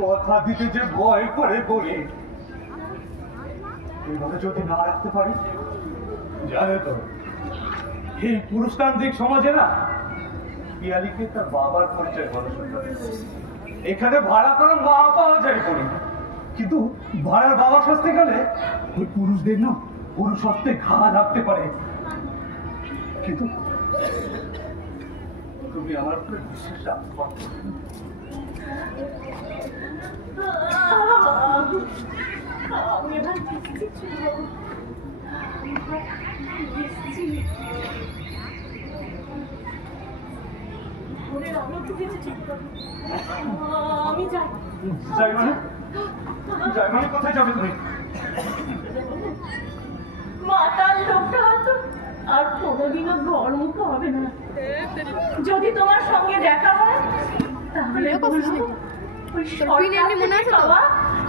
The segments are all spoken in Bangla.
কথা দিতে যে ভয় করে বলি, এইভাবে যদি না রাখতে পারি, জানে তো এই পুরুষতান্ত্রিক সমাজে না পিয়ালিকে তার বাবার পরিচয় বলা শুনতে। এখানে ভাড়া করা মা পাওয়া যায় করি, কিন্তু ভাড়ার বাবা সাজতে গেলে ওই পুরুষদের না পুরুষত্বে ঘা লাগতে পারে। কিন্তু তুমি আমার উপরে বিশেষ রাগ করো। আমি যাই মানে কোথায় যাবে তুমি? মাতাল লোকটা হয়তো আর কোনোদিনও ঘরমুখ হবে না। যদি তোমার সঙ্গে দেখা হয় তাহলে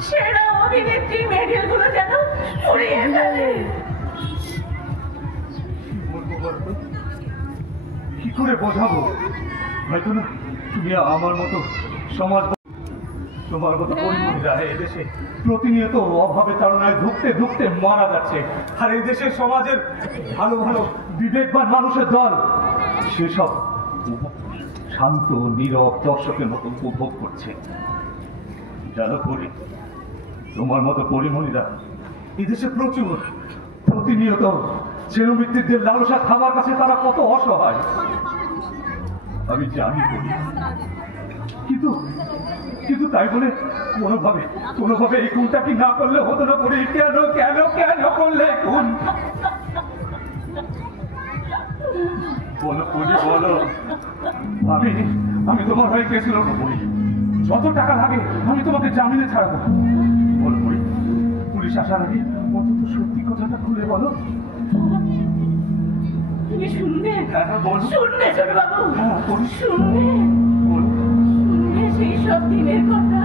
সেরা অভিনেত্রী মেডেলগুলো যেন উড়িয়ে ফেলে। কি করে বোঝাবো? হয়তো না তুমি আমার মতো সমাজ তোমার মতো পরিমণিরা এদেশে প্রতিনিয়ত অভাবে তাড়নায় ধুকতে ধুকতে মারা যাচ্ছে, আর এই দেশের সমাজের ভালো ভালো বিবেকবান মানুষের দল সেসব শান্ত নীরব দর্শকের মতো উপভোগ করছে। জানো পরি, তোমার মতো পরিমণিরা এদেশে প্রচুর, প্রতিনিয়ত ছেলেমিত্রদের লালসা খাবার কাছে তারা কত অসহায় আমি জানি পরি, কিন্তু কিন্তু তাই বলে কোনোভাবে এই খুনটা কি না করলে হতো না? পরি কেন কেন কেন করলে খুন? বলো পরি বলো। আমি তোমার হয়ে কেস লড়বো পরি, যত টাকা লাগে আমি তোমাকে জামিনে ছাড়াবো। বলো পরি, পুলিশ আসার আগে অন্তত সত্যি কথাটা খুলে বলো। তুমি শুনবে? হ্যাঁ বলো। শুনবে ছোট বাবু? হ্যাঁ বলো। শুনবে? বলো। শুনবে সেই সব দিনের কথা?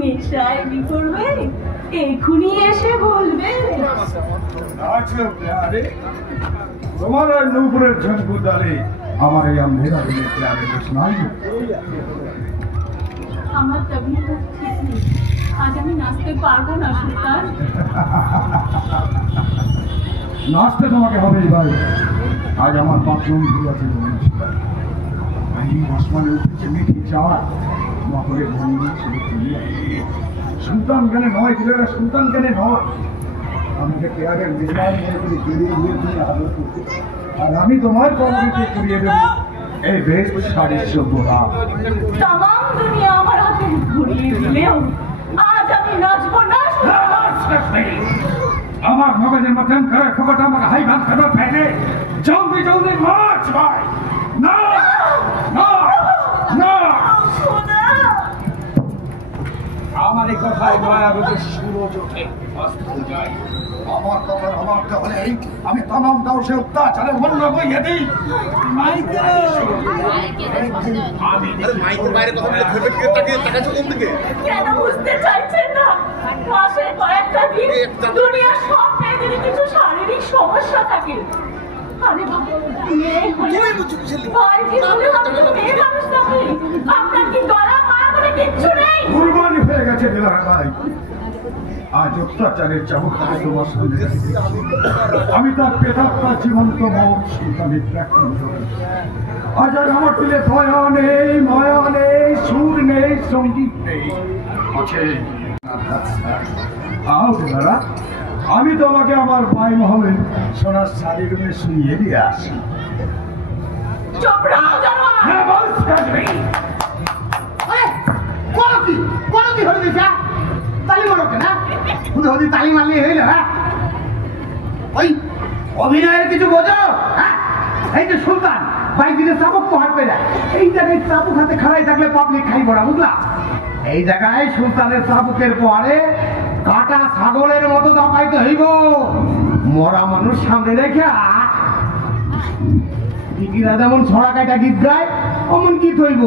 নেশায় করবে, এখুনি এসে বলবে। আচ্ছা আরে তোমার আর নূপুরের ঝঙ্কু দালে আমার এই আন্ধেরা দিনে প্যারে শোনাই। আমার তবিয়ত ঠিক নেই, আজ আমি নাচতে পারবো না সুলতান। নাচতে তোমাকে হবেই ভাই, আজ আমার বাথরুম ভুল আছে। আসমানে উঠেছে মিঠি চাঁদ, মহরে বন্ধু সুলতান কেন নয় দিলেরা, সুলতান কেন নয়। আমাকে পেয়ারের মেজবান মনে করে বেরিয়ে দিয়ে তুমি আদর করতে, আর আমি তোমার কবরিতে ঘুরিয়ে দেবো এই বেশ শাড়ির সভ্যতা। তামাম দুনিয়া আমার হাতে ঘুরিয়ে দিলেও আজ আমি নাচবো না। আমার মগজের মতন করে খবরটা আমাকে হাই ভাত খাবার ফেলে জলদি জলদি মাছ ভাই। না না না, আমার এই কথায় মায়াবতীর সুরজ ওঠে, অস্ত যায়। আমার কথা আমার তাহলে আমি তামাম দাও সে অত্যাচারের মন্য বইয়ে দিই। কেন বুঝতে চাইছেন না? মাসের কয়েকটা দিন দুনিয়ার সব মেয়েদের কিছু শারীরিক সমস্যা থাকে। আরে বাবা, মেয়ে হলে ভয় কি বলে আমি তো মেয়ে মানুষ নাকি? আপনার কি দয়া মায়া বলে কিচ্ছু নেই? কুরবানি হয়ে গেছে দিলার ভাই। আজ অত্যাচারের চাবুক তাকে তোমার সামনে আমি তার পেটাত্মা জীবন্ত মত সুলতানের প্রাক্তন করি। আজ আর আমার দিলে দয়া নেই, মায়া নেই, সুর নেই, সঙ্গীত নেই, আছে আও দিলারা। আমি তোমাকে আমার ভাই মহলের সোনার শাড়ি রুমে শুনিয়ে দিয়ে আসি। চুপ রাও জানোয়ার! হ্যাঁ বল কাজরি। কি হয়ে গেছে? তালি মারো না, শুধু হদি তালি মারলে হইল? হ্যাঁ, ওই অভিনয়ের কিছু বোঝো? হ্যাঁ, এই যে সুলতান বাইদিকে চাবুক প্রহার করে, এই জায়গায় চাবুক হাতে খাড়াই থাকলে পাবলিক খাইব না, বুঝলা? এই জায়গায় সুলতানের চাবুকের পরে কাটা ছাগলের মতো দাপাইতে হইব। মরা মানুষ সামনে রেখে দিদিরা যেমন ছড়া কাটা গীত গায় অমন গীত হইব।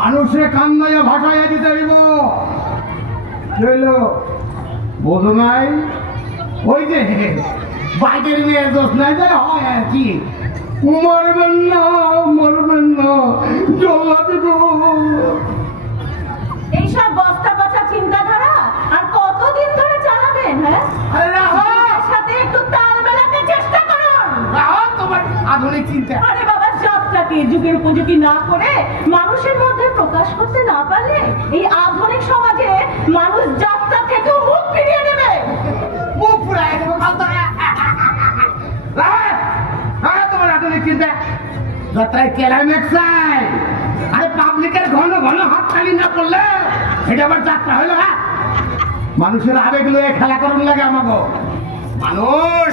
মানুষের কান্দাইয়া ভাষাইয়া দিতে হইব। বোঝো নাই? ওই যে বাইকের মেয়ের দোষ নাই যে হয় আর কি, মরবেন না মরবেন না জল্লা দিব। এইসব বস্তা পচা চিন্তাধারা আর কতদিন ধরে চালাবেন? হ্যাঁ, সাথে একটু তাল মেলাতে চেষ্টা করুন। তোমার আধুনিক চিন্তা। আরে বাবা, যাত্রাকে যুগের উপযোগী না করে মানুষের মধ্যে প্রকাশ করতে না পারলে এই আধুনিক সমাজে মানুষ যাত্রা থেকেও মুখ ফিরিয়ে নেবে। মুখ ফুরাই দেবো তোমার আধুনিক চিন্তা। যাত্রায় ক্লাইম্যাক্স চাই। আরে পাবলিকের ঘন ঘন হাত তালি না করলে এটা আবার যাত্রা হইলো? হ্যাঁ, মানুষের আবেগ লয়ে খেলা করুন লাগে আমাকে। মানুষ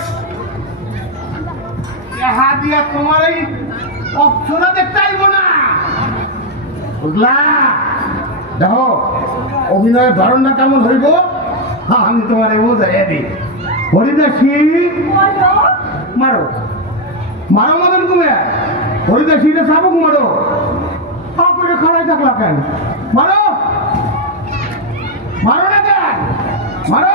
হাত দিয়া তোমার এই অপশনা দেখতে আইব না, বুঝলা? দেখো অভিনয়ের ধরনটা কেমন হইব আমি তোমার বোঝাইয়া দিই। হরিদাসী মারো মারো মদন কুমির, হরিদাসীটা চাবুক মারো। করে খাড়াই থাকলা কেন? মারো মারো না কেন? মারো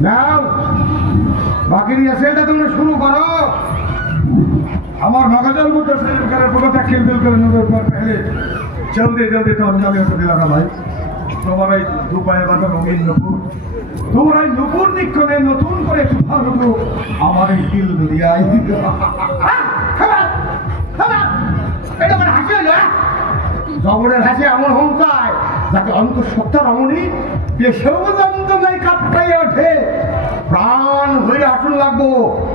Now বাকি রিহার্সেলটা তোমরা শুরু করো। আমার মগজের মধ্যে সেই কালের পুরোটা খেলবেল করে নেবে পহলে জলদি জলদি তো অঞ্জলি হতে দিল না ভাই। তোমার এই দুপায়ে বাঁধা রঙিন নুপুর, তোমার এই নুপুর নিক্ষণে নতুন করে তুফান উঠো আমার এই দিল দুনিয়ায়। এটা মানে হাসি হলো, জবরের হাসি এমন হংকায় যাতে অন্তঃসত্ত্বা রমণী পেশেও যন্ত্রণায় কাঁপতে ওঠে, প্রাণ হয়ে হাসুন লাগবো।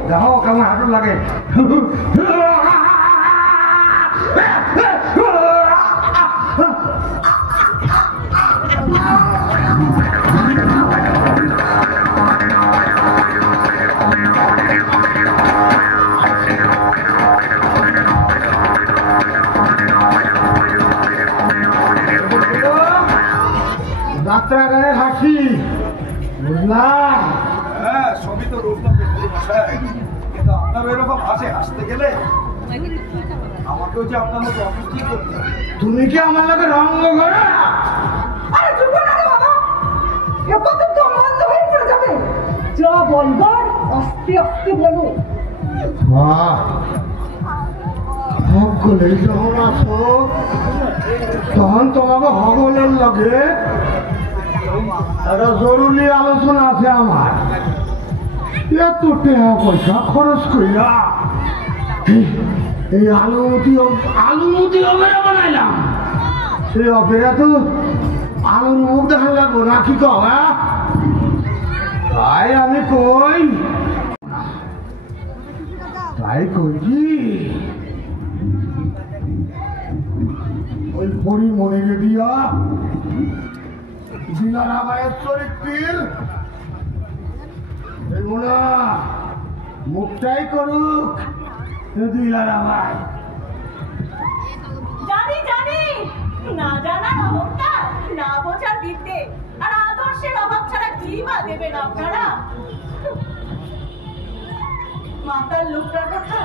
দেখো কেমন হাসুন লাগে। যাত্রাগানের হাসি বুঝলাম। হ্যাঁ সবই তো বুঝলাম কিন্তু আপনার এরকম হাসে হাসতে গেলে আমাকেও যে আপনার মতো অসুস্থ করতে হবে। তুমি কি আমার লাগে রঙ্গ করো? আরে চুপ করো না বাবা, এ কত তো বন্ধ হয়ে পড়ে যাবে। যা বলবার আস্তে আস্তে বলো। বাহ, হগলে যখন আসো তখন তোমাকে হগলের লাগে একটা জরুরি আলোচনা আছে আমার। এত টাকা পয়সা খরচ করিয়া এই আলুমতি অপেরা বানাইলাম। সেই অপেরা তো আলুর মুখ দেখা লাগবো না, কি কও? তাই আমি কই কি ওই পরি মনে দিয়া দিনার আবায়ের চরিত্রের মুখটাই করুক দিলার আবাই। জানি জানি, না জানার অহংকার, না বোঝার বিদ্যে আর আদর্শের অভাব ছাড়া কি বা দেবেন আপনারা? মাতার লোকটার কথা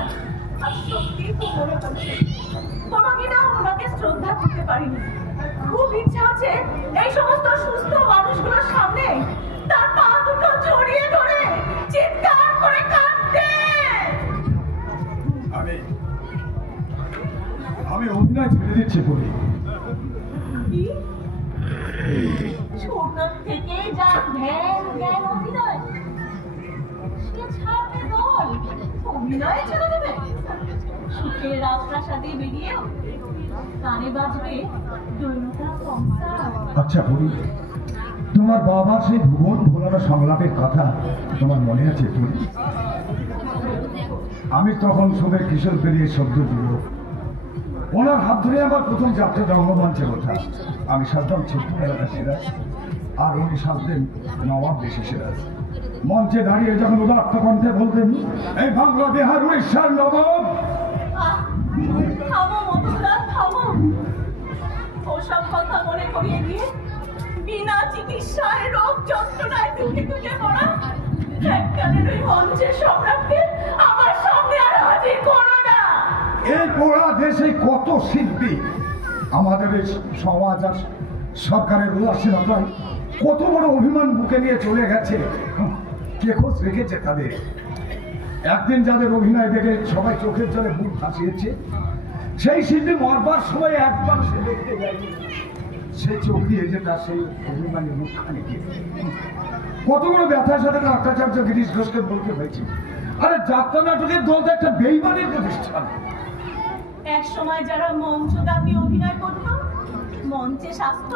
আর সত্যি খুব মনে পড়ছে। কোনোদিনও ওনাকে শ্রদ্ধা করতে পারিনি। খুব ইচ্ছা হচ্ছে এই সমস্ত সুস্থ মানুষগুলোর সামনে তার পা দুটো জড়িয়ে ধরে চিৎকার করে কাঁদতে। আমি অভিনয় ছেড়ে দিচ্ছি বলি। কি? ছোট থেকে যা ধ্যান জ্ঞান অভিনয়, সে ছাড়বে দল, অভিনয় ছেড়ে দেবে? সুখের রাজপ্রাসাদে বেরিয়েও কানে বাজবে দৈনতা সংসার। আচ্ছা বলি, তোমার বাবার সেই ভুবন ভোলানো সংলাপের কথা তোমার মনে আছে বলি? আমি তখন সবে কিশোর পেরিয়ে শব্দ দিল, ওনার হাত ধরে আমার প্রথম যাত্রা রঙ্গমঞ্চে ওঠা। আমি সাজতাম ছোট্ট এলাকা সিরাজ, আর উনি সাজতেন নবাব বেশি সিরাজ। মঞ্চে দাঁড়িয়ে যখন উদাত্ত কণ্ঠে বলতেন, এই বাংলা বিহার উড়িষ্যার নবাব। থামো মধুরা, থামো। ওসব কথা মনে করিয়ে দিয়ে বিনা চিকিৎসায় রোগ যন্ত্রণায় দুঃখে দুঃখে পড়া এককালের ওই মঞ্চের সম্রাটকে আমার সামনে আর হাজির করো না। এই পোড়া দেশে কত শিল্পী আমাদের এই সমাজ আর সরকারের উদাসীনতায় কত বড় অভিমান বুকে নিয়ে চলে গেছে। কে খোঁজ রেখেছে তাদের? একদিন যাদের অভিনয় দেখে সবাই চোখের জলে মুখ ভাসিয়েছে, সেই শিল্পী মরবার সময় একবার সে দেখতে যায়নি, সে চোখ দিয়ে যে তার সেই অভিমানী মুখখানি কত বড় ব্যথার সাথে আত্মাচার্য গিরিশ ঘোষকে বলতে হয়েছে, আরে যাত্রা নাটকের দল তো একটা বেইমানির প্রতিষ্ঠান। এক সময় যারা মঞ্চ দাবি অভিনয় করত, মঞ্চে শাস্ত,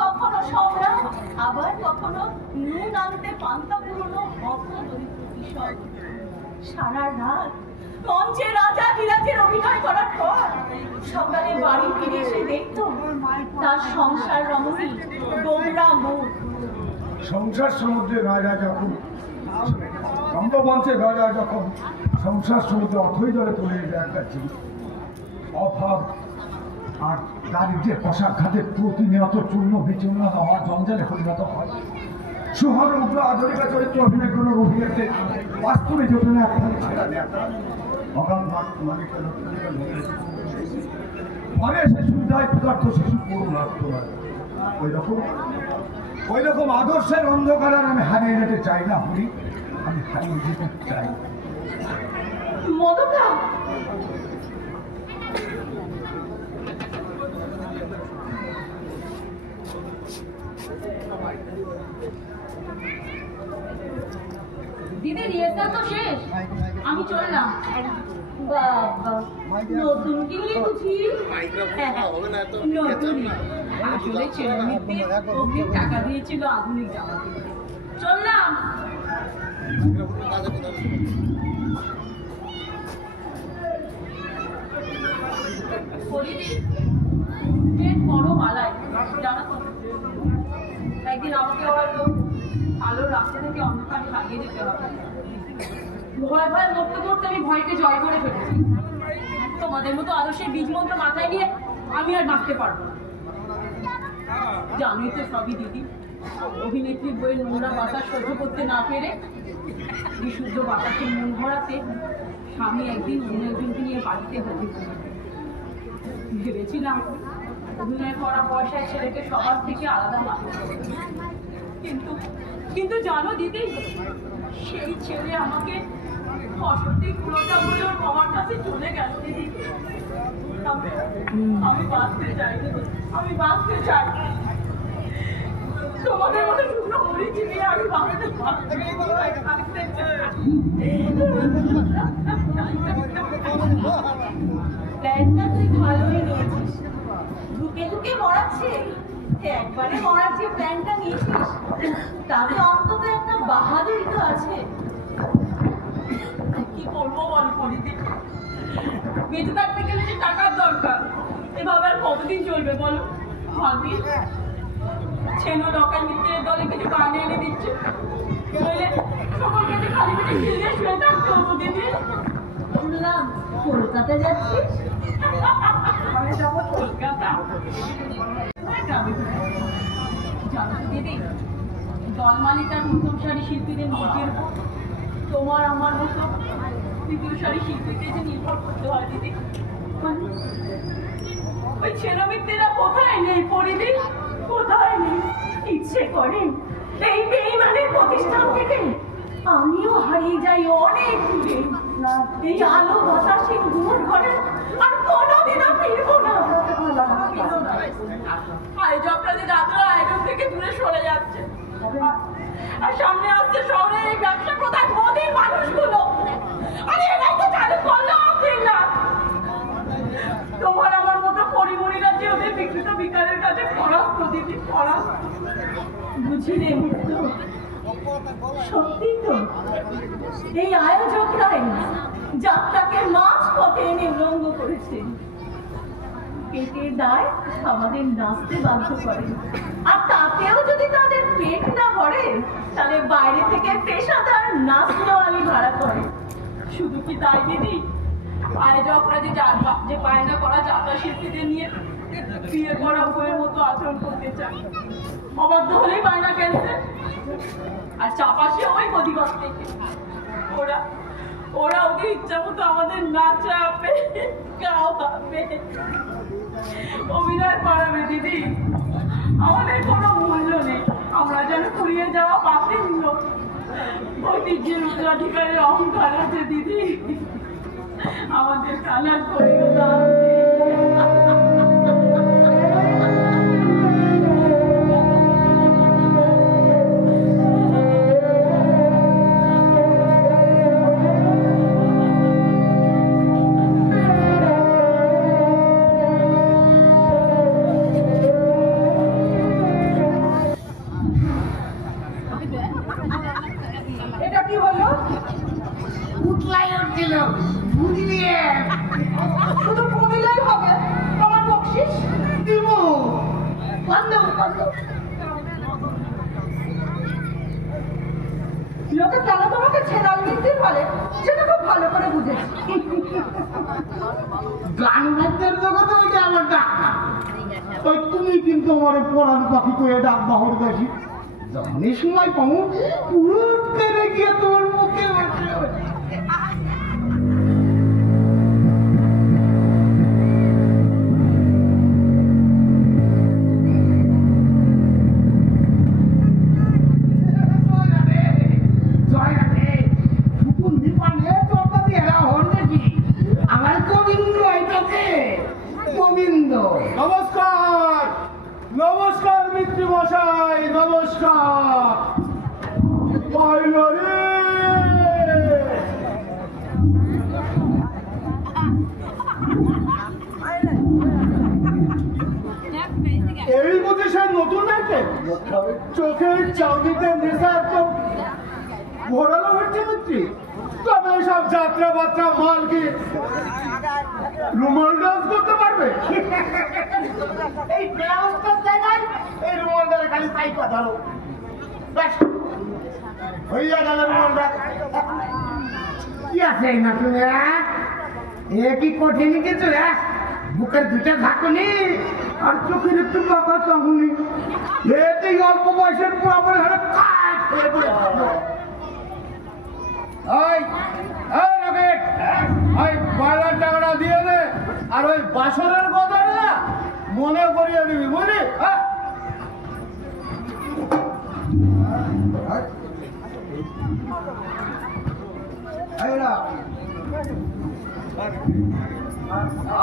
কখনো সম্রাট, আবার কখনো নুন আনতে পান্তা পুরনো অপদরিদ্র কৃষক, সারা রাত মঞ্চে রাজা বিরাজের অভিনয় করার পর সকালে বাড়ি ফিরে এসে দেখত তার সংসার রমণী গোমরা মুখ। সংসার সমুদ্রে রাজা যখন রঙ্গমঞ্চে রাজা যখন সংসার সমুদ্রে অথই জলে তুলে দিতে একটা জিনিস অভাব আর দারিদ্রের পোশাক খাতে প্রতিনিয়ত চূর্ণ বিচূর্ণ হওয়া জঞ্জালে পরিণত হয়। সুহার উগ্র আধুনিকা চরিত্র অভিনয় কোনো অভিনেত্রী বাস্তবে জটিল একখানে ছেড়া নেতা অগাধ মালিকের মানে সে সুবিধায় ক্ষুধার্ত শিশু করুন আত্মনায় ওই রকম আদর্শের অন্ধকার আমি হারিয়ে যেতে চাই না বলি। আমি হারিয়ে যেতে চাই। মদনদা, দিদি রিহার্সাল তো শেষ, আমি চললাম। বাবা, নতুন কিনলি বুঝি? নতুন আসলে ছেলেমেয়েতে অগ্রিম টাকা দিয়েছিল আধুনিক জামা কিনতে। চললাম। পেট বড় বালাই জানো তো। একদিন আমাকে হয়তো আলোর রাস্তা থেকে অন্ধকারে হারিয়ে দিতে হবে। ভয় ভয় মুক্ত করতে আমি ভয়কে জয় করে ফেলেছি। তোমাদের মতো আদর্শের বীজ মন্ত্র মাথায় নিয়ে আমি আর বাঁচতে পারবো না। জানোই তো সবই দিদি, অভিনেত্রী বইয়ের নোংরা বাতাস সহ্য করতে না পেরে বিশুদ্ধ বাতাসে মন ভরাতে স্বামী একদিন অন্য একজনকে নিয়ে বাড়িতে হাজির করে। ভেবেছিলাম অভিনয় করা পয়সায় ছেলেকে সবার থেকে আলাদা মানুষ করবে। কিন্তু জানো দিদি, সেই ছেলে আমাকে অসত্যি কুড়োটা বলে ওর বাবার কাছে চলে গেল দিদি। আমি বাঁচতে চাই দিদি, আমি বাঁচতে চাই। তোমাদের মতো শুকনো মরিচি দিয়ে আমি বাঁচতে প্ল্যানটা তুই ভালোই নিয়েছিস। ঢুকে ঢুকে মরাচ্ছে, একবারে মরার যে প্ল্যানটা নিয়েছিস তাতে অন্তত একটা বাহাদুরি তো আছে। কি করবো বল পরিদি, বেঁচে থাকতে গেলে যে টাকার দরকার। এভাবে আর কতদিন চলবে বলো? ভাবি ছেলে ডকাই মিত্রের দলে কিছু কানে এনে দিচ্ছে, নইলে সকলকে যে খালি পেটে খিলিয়ে শুয়ে থাকতে হতো দিদি। শুনলাম কলকাতা যাচ্ছিস? আমি যাবো কলকাতা। জানো তো দিদি, জলমালিকার প্রথম সারি শিল্পীদের নিজের উপর তোমার আমার মতো দ্বিতীয় সারি শিল্পীকে যে নির্ভর করতে হয় দিদি। ওই ছেলেমেয়েরা কোথায় নেই পরিদি, কোথায় নেই। ইচ্ছে করে এই বেঈমানের প্রতিষ্ঠান থেকে আমিও হারিয়ে যাই অনেক দূরে। এই আলো বাতাসে দূর ঘরে আর কোনোদিনও ফিরবো না। আয়োজকরা যে যাত্রা আয়োজন থেকে দূরে সরে যাচ্ছে, আর সামনে আসছে শহরে এই ব্যবসা প্রধান মোদির মানুষগুলো। আরে এরাই তো চালু করলো না। তোমার আমার মতো পরিমণিরা যে ওদের বিকৃত বিকারের কাছে পরাস্ত দিদি, পরাস্ত। বুঝি রে মুক্ত, সত্যি তো এই আয়োজকরাই যাত্রাকে মাঝ পথে এনে উলঙ্গ করেছে। পেটের দায় আমাদের নাচতে বাধ্য করে, আর তাতেও যদি তাদের পেট না ভরে তাহলে বাইরে থেকে পেশাদার নাচনোয়ালি ভাড়া করে। শুধু কি তাই দিদি, আয়োজকরা যে বায়না করা যাত্রা শিল্পীদের নিয়ে বিয়ে করা বইয়ের মতো আচরণ করতে চায়, অবাধ্য হলেই বায়না ক্যান্সেল। আর চাপাশে ওই গদিগত থেকে ওরা ওদের ইচ্ছা মতো আমাদের নাচাবে, গাওয়াবে, অভিনয় করাবে দিদি। আমাদের কোনো মূল্য নেই, আমরা যেন ফুরিয়ে যাওয়া বাতিল লোক। ঐতিহ্যের উত্তরাধিকারের অহংকার আছে দিদি, আমাদের কালার করিও দাম লোকে কেন তোমাকে ছেড়াল মিত্তির বলে সেটা খুব ভালো করে বুঝেছি। গান বাদ্যের জগতে ওইটা আমার ডাক না। ওই তুমি কিন্তু আমার পড়ার পাখি করে ডাক বাহর দেখি যখনই সময় পাবো পুরো করে গিয়ে তোমার মুখে জয় রাধে। পুরস্কার পাইলো রে। এই বুঝি সে নতুন নাইকে চোখের চাউনিতে নেশা একদম ঘোরালো হচ্ছে মিত্রি। তবে সব যাত্রা বাত্রা মাল কি রুমাল ডান্স করতে পারবে? এই ব্লাউজ করতে নাই, এই রুমালটারে খালি পাইপা ধরো, ব্যাস হইয়া গেল রুমালটা। কি আছে না তুমি? এ কি কঠিন কিছু? বুকের দুটা ঝাঁকুনি আর চোখের একটু বাঁকা চাহুনি, এতেই অল্প বয়সের পুরাপুরি হারে কাজ করে দিয়ে ভাবো। ওই বাজার টাকাটা দিয়ে দে, আর ওই বাসনের কথাটা মনে করিয়ে দিবি, বুঝলি?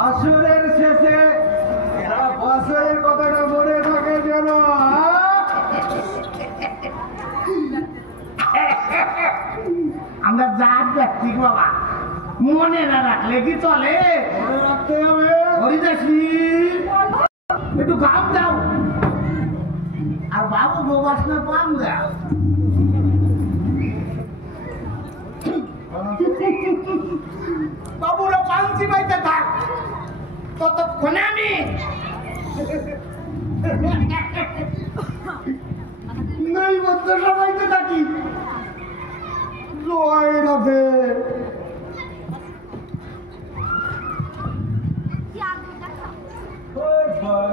আসরের শেষে বছরের কথাটা মনে থাকে যেন। আমরা যা ব্যক্তি বাবা মনে না রাখলে কি চলে? মনে রাখতে হবে। হরিদাসী একটু গাম দাও, আর বাবু গোবাসনা পান দাও। বাবুরা পাঞ্চি বাইতে থাক, ততক্ষণে আমি নৈবদ্য সবাইতে থাকি। জয় রাধে।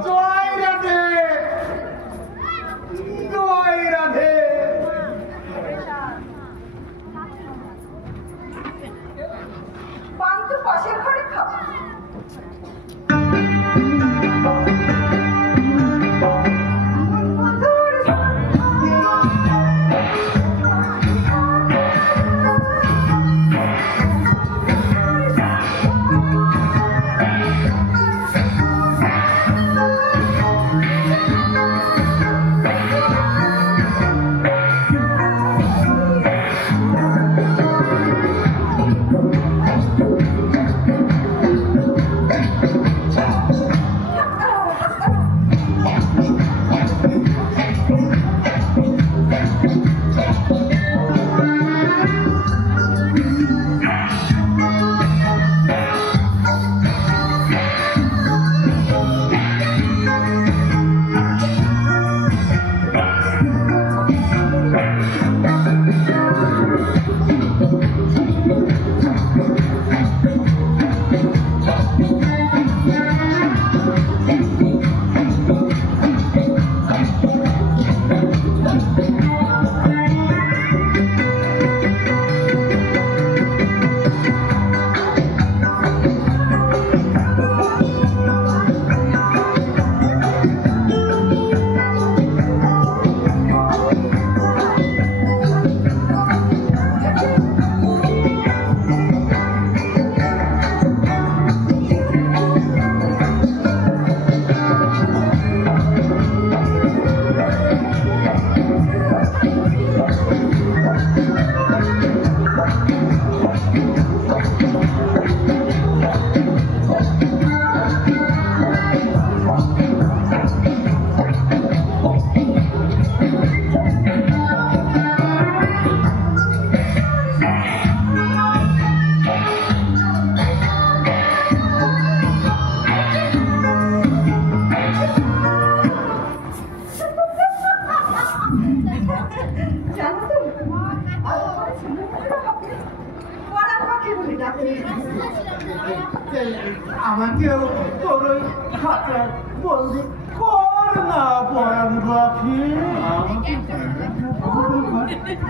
জয় রাধে, জয় রাধে। পান তো পাশের ঘরে খাও। আমাকেও তোর ওই খাঁচায় বন্দি কর না পরাণ পাখি।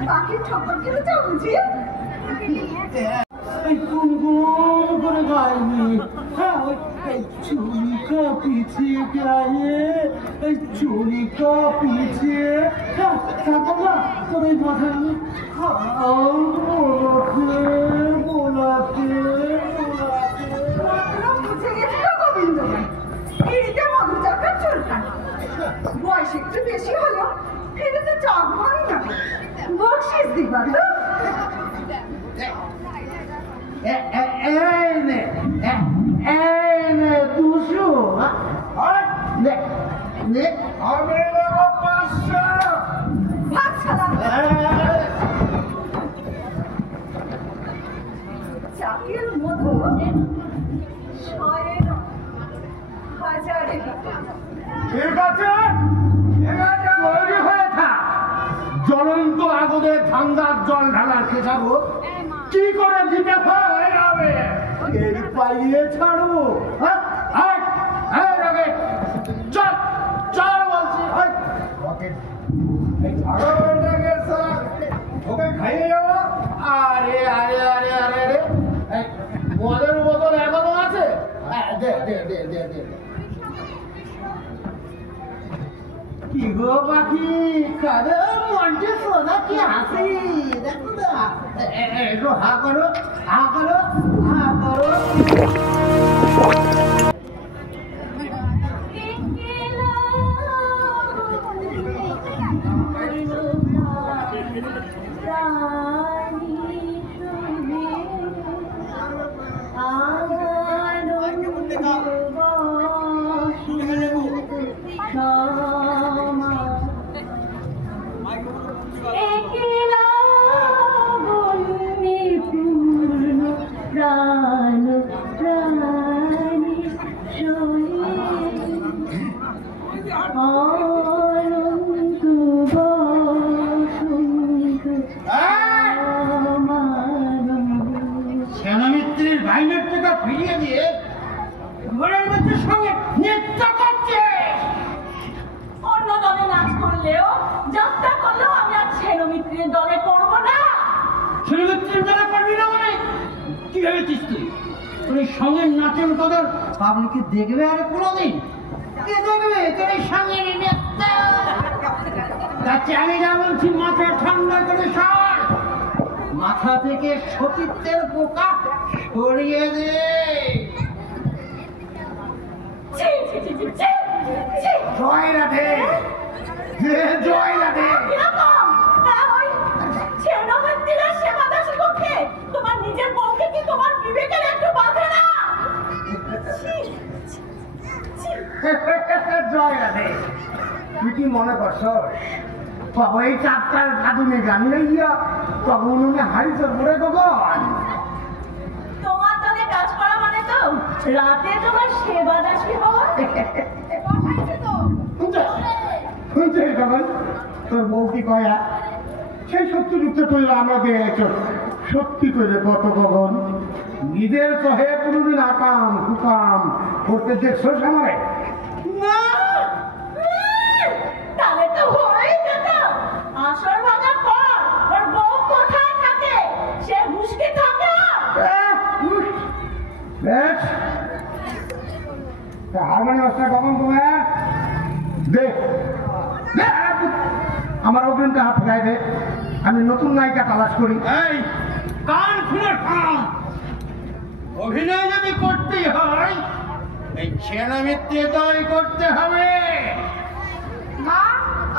পাখির ঠক্কর কেটে যাও বুঝি? এই গুনগুন করে গাইনি, হ্যাঁ ওই চুলিকা পিছিয়ে গায়ে, এই চুলিকা পিছিয়ে, হ্যাঁ তারপর না তোর এই মাথায় আমি বোলাতে বুঝে গেছি তো গোবিন্দ ভাই, এইটা মধুচক্র চুলকানি। বয়স একটু বেশি হলো, ফিরে তো চাপ হয় না, বকশিস দিবা তো। দুশো আমি নেবো 500। চাকের মধু 100 হাজারে ঠিক আছে তৈরি হয়ে থাক। জ্বলন্ত আগুনে ঠান্ডার জল ঢালার খেসাবো কি করে দিতে হয় যাবে এর পাইয়ে ছাড়বো। চল চল বলছি। ওকে খাইয়ে যাবো। আরে আরে আরে আরে রে মদের বোতল এখনো আছে? দে দে দে দে দে। কি গো পাখি কারে মনটি সোনা কি হাসি দেখো না। একটু হা করো হা করো হা করো। সেনামিত্রীর ভাইনের টাকা ফিরিয়ে দিয়ে ঘরের মধ্যে সঙ্গে নৃত্য করছে। অন্য দলে নাচ করলেও যাত্রা করলেও আমি আর সেনমিত্রের দলে করবো না। সেনামিত্রীর দলে করবি না মানে কি ভেবেছিস তুই? তোর সঙ্গে নাচের কদর পাবলিকে দেখবে আর কোনোদিন কে দেখবে তোর সঙ্গে নৃত্য? তাতে আমি যা বলছি মাথা ঠান্ডা করে সর। মাথা থেকে সতীত্বের পোকা সরিয়ে দে। ছি, ছি, ছি, ছি, ছি, ছি। জয় রাধে জয় রাধে। কিরকম? ওই সেনমিত্রের সেবা দাসের পক্ষে তোমার নিজের বউকে কি তোমার বিবেকের একটু বাধে না? ছি, ছি, ছি। জয় রাধে। তুই কি মনে করছ তবে এই চারটার কাঁদুনে জানি না ইয়া তখন উনুনে হারিয়ে পড়ে কখন তোমার দলে কাজ করা মানে তো রাতে তোমার সেবা দাসী হওয়া। শুনছিস কখন তোর বউ কি কয়া সেই সত্যি উত্তর করলো আমরা পেয়েছ সত্যি করে কত কখন নিজের কহে কোনোদিন আকাম কুকাম করতে দেখছো সামনে না, তাহলে তো হয়েই যেত। আসর ভাঙার পর ওর বউ কোথায় থাকে সে হুঁশকে থাকে না। বেশ হারমোনিয়ামটা কখন তোমার দে দে, আমার অগ্রিমটা হাত ফেলাই দে আমি নতুন নায়িকা তালাশ করি। এই কান খুলে থাম। অভিনয় যদি করতেই হয় এই সেনামিত্রে দল করতে হবে। মা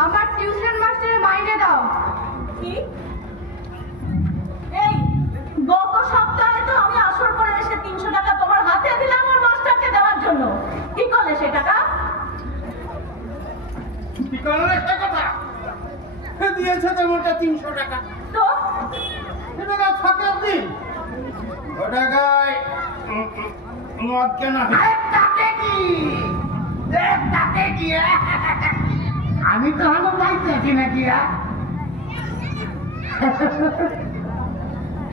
আমার টিউশন মাস্টারের মাইনে দাও। কি? এই গত সপ্তাহে তো আমি আসর করে এসে 300 টাকা তোমার হাতে দিলাম ওর মাস্টারকে দেওয়ার জন্য। কি করলে সে টাকা? কি করলে সে কথা দিয়েছে তেমনটা 300 টাকা তো টাকা থাকে আপনি ও টাকায় মদ কেনা আমি তো হলো পাইতে আছি নাকি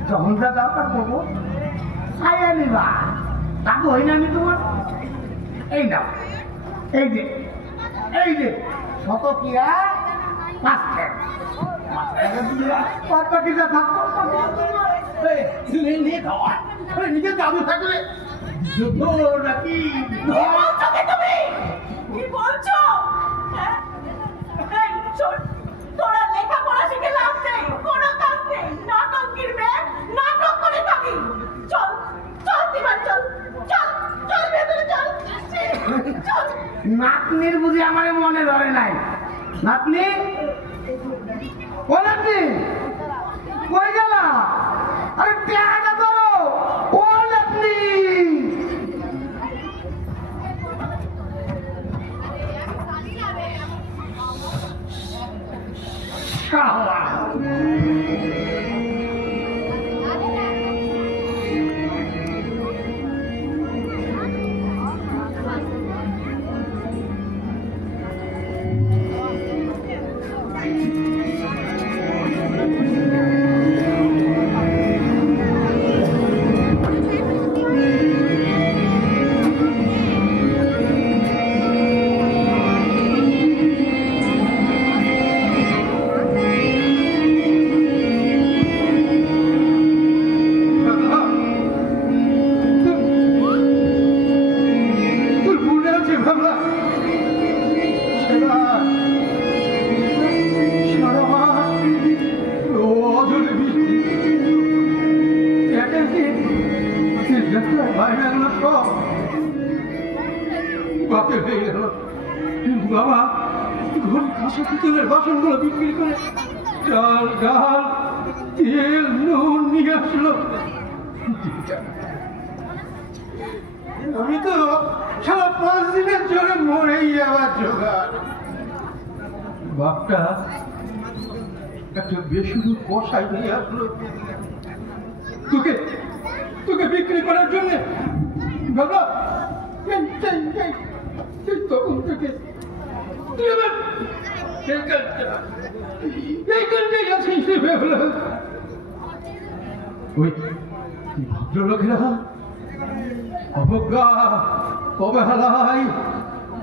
যখন যা দাও তা করবো ছায়া নিবা তা হই না আমি তোমার এই নাও এই যে শত কিয়া 5 নিজের দাবি থাকলে নাকি কি বলছো কি তুমি? কি বলছো? হ্যাঁ? এই শোন, তোরা লেখাপড়া শিখে লাভ নেই, কোনো কাজ নেই। নাটক কিনবে, নাটক করে থাকি। চল চল দিবা, চল চল চল ভেতরে চল চল। নাতনির বুঝি আমার মনে ধরে নাই নাতনি ওলাপনি কই গেলা? আরে পেয়াটা ধরো ওলাপনি। শালা বাবা ঘরে কাঁচা পিতলের বাসনগুলো বিক্রি করে চাল ডাল তেল নুন নিয়ে আসলো। আমি তো সারা 5 দিনের জন্য মরেই যাওয়ার জোগাড়। বাপটা একটা বেসুরু কষাই নিয়ে আসলো তোকে তোকে বিক্রি করার জন্য। বাবা তখন থেকে তুই আমার এইখানটাই আছিস ওই ভদ্রলোকেরা অবজ্ঞা অবহেলায়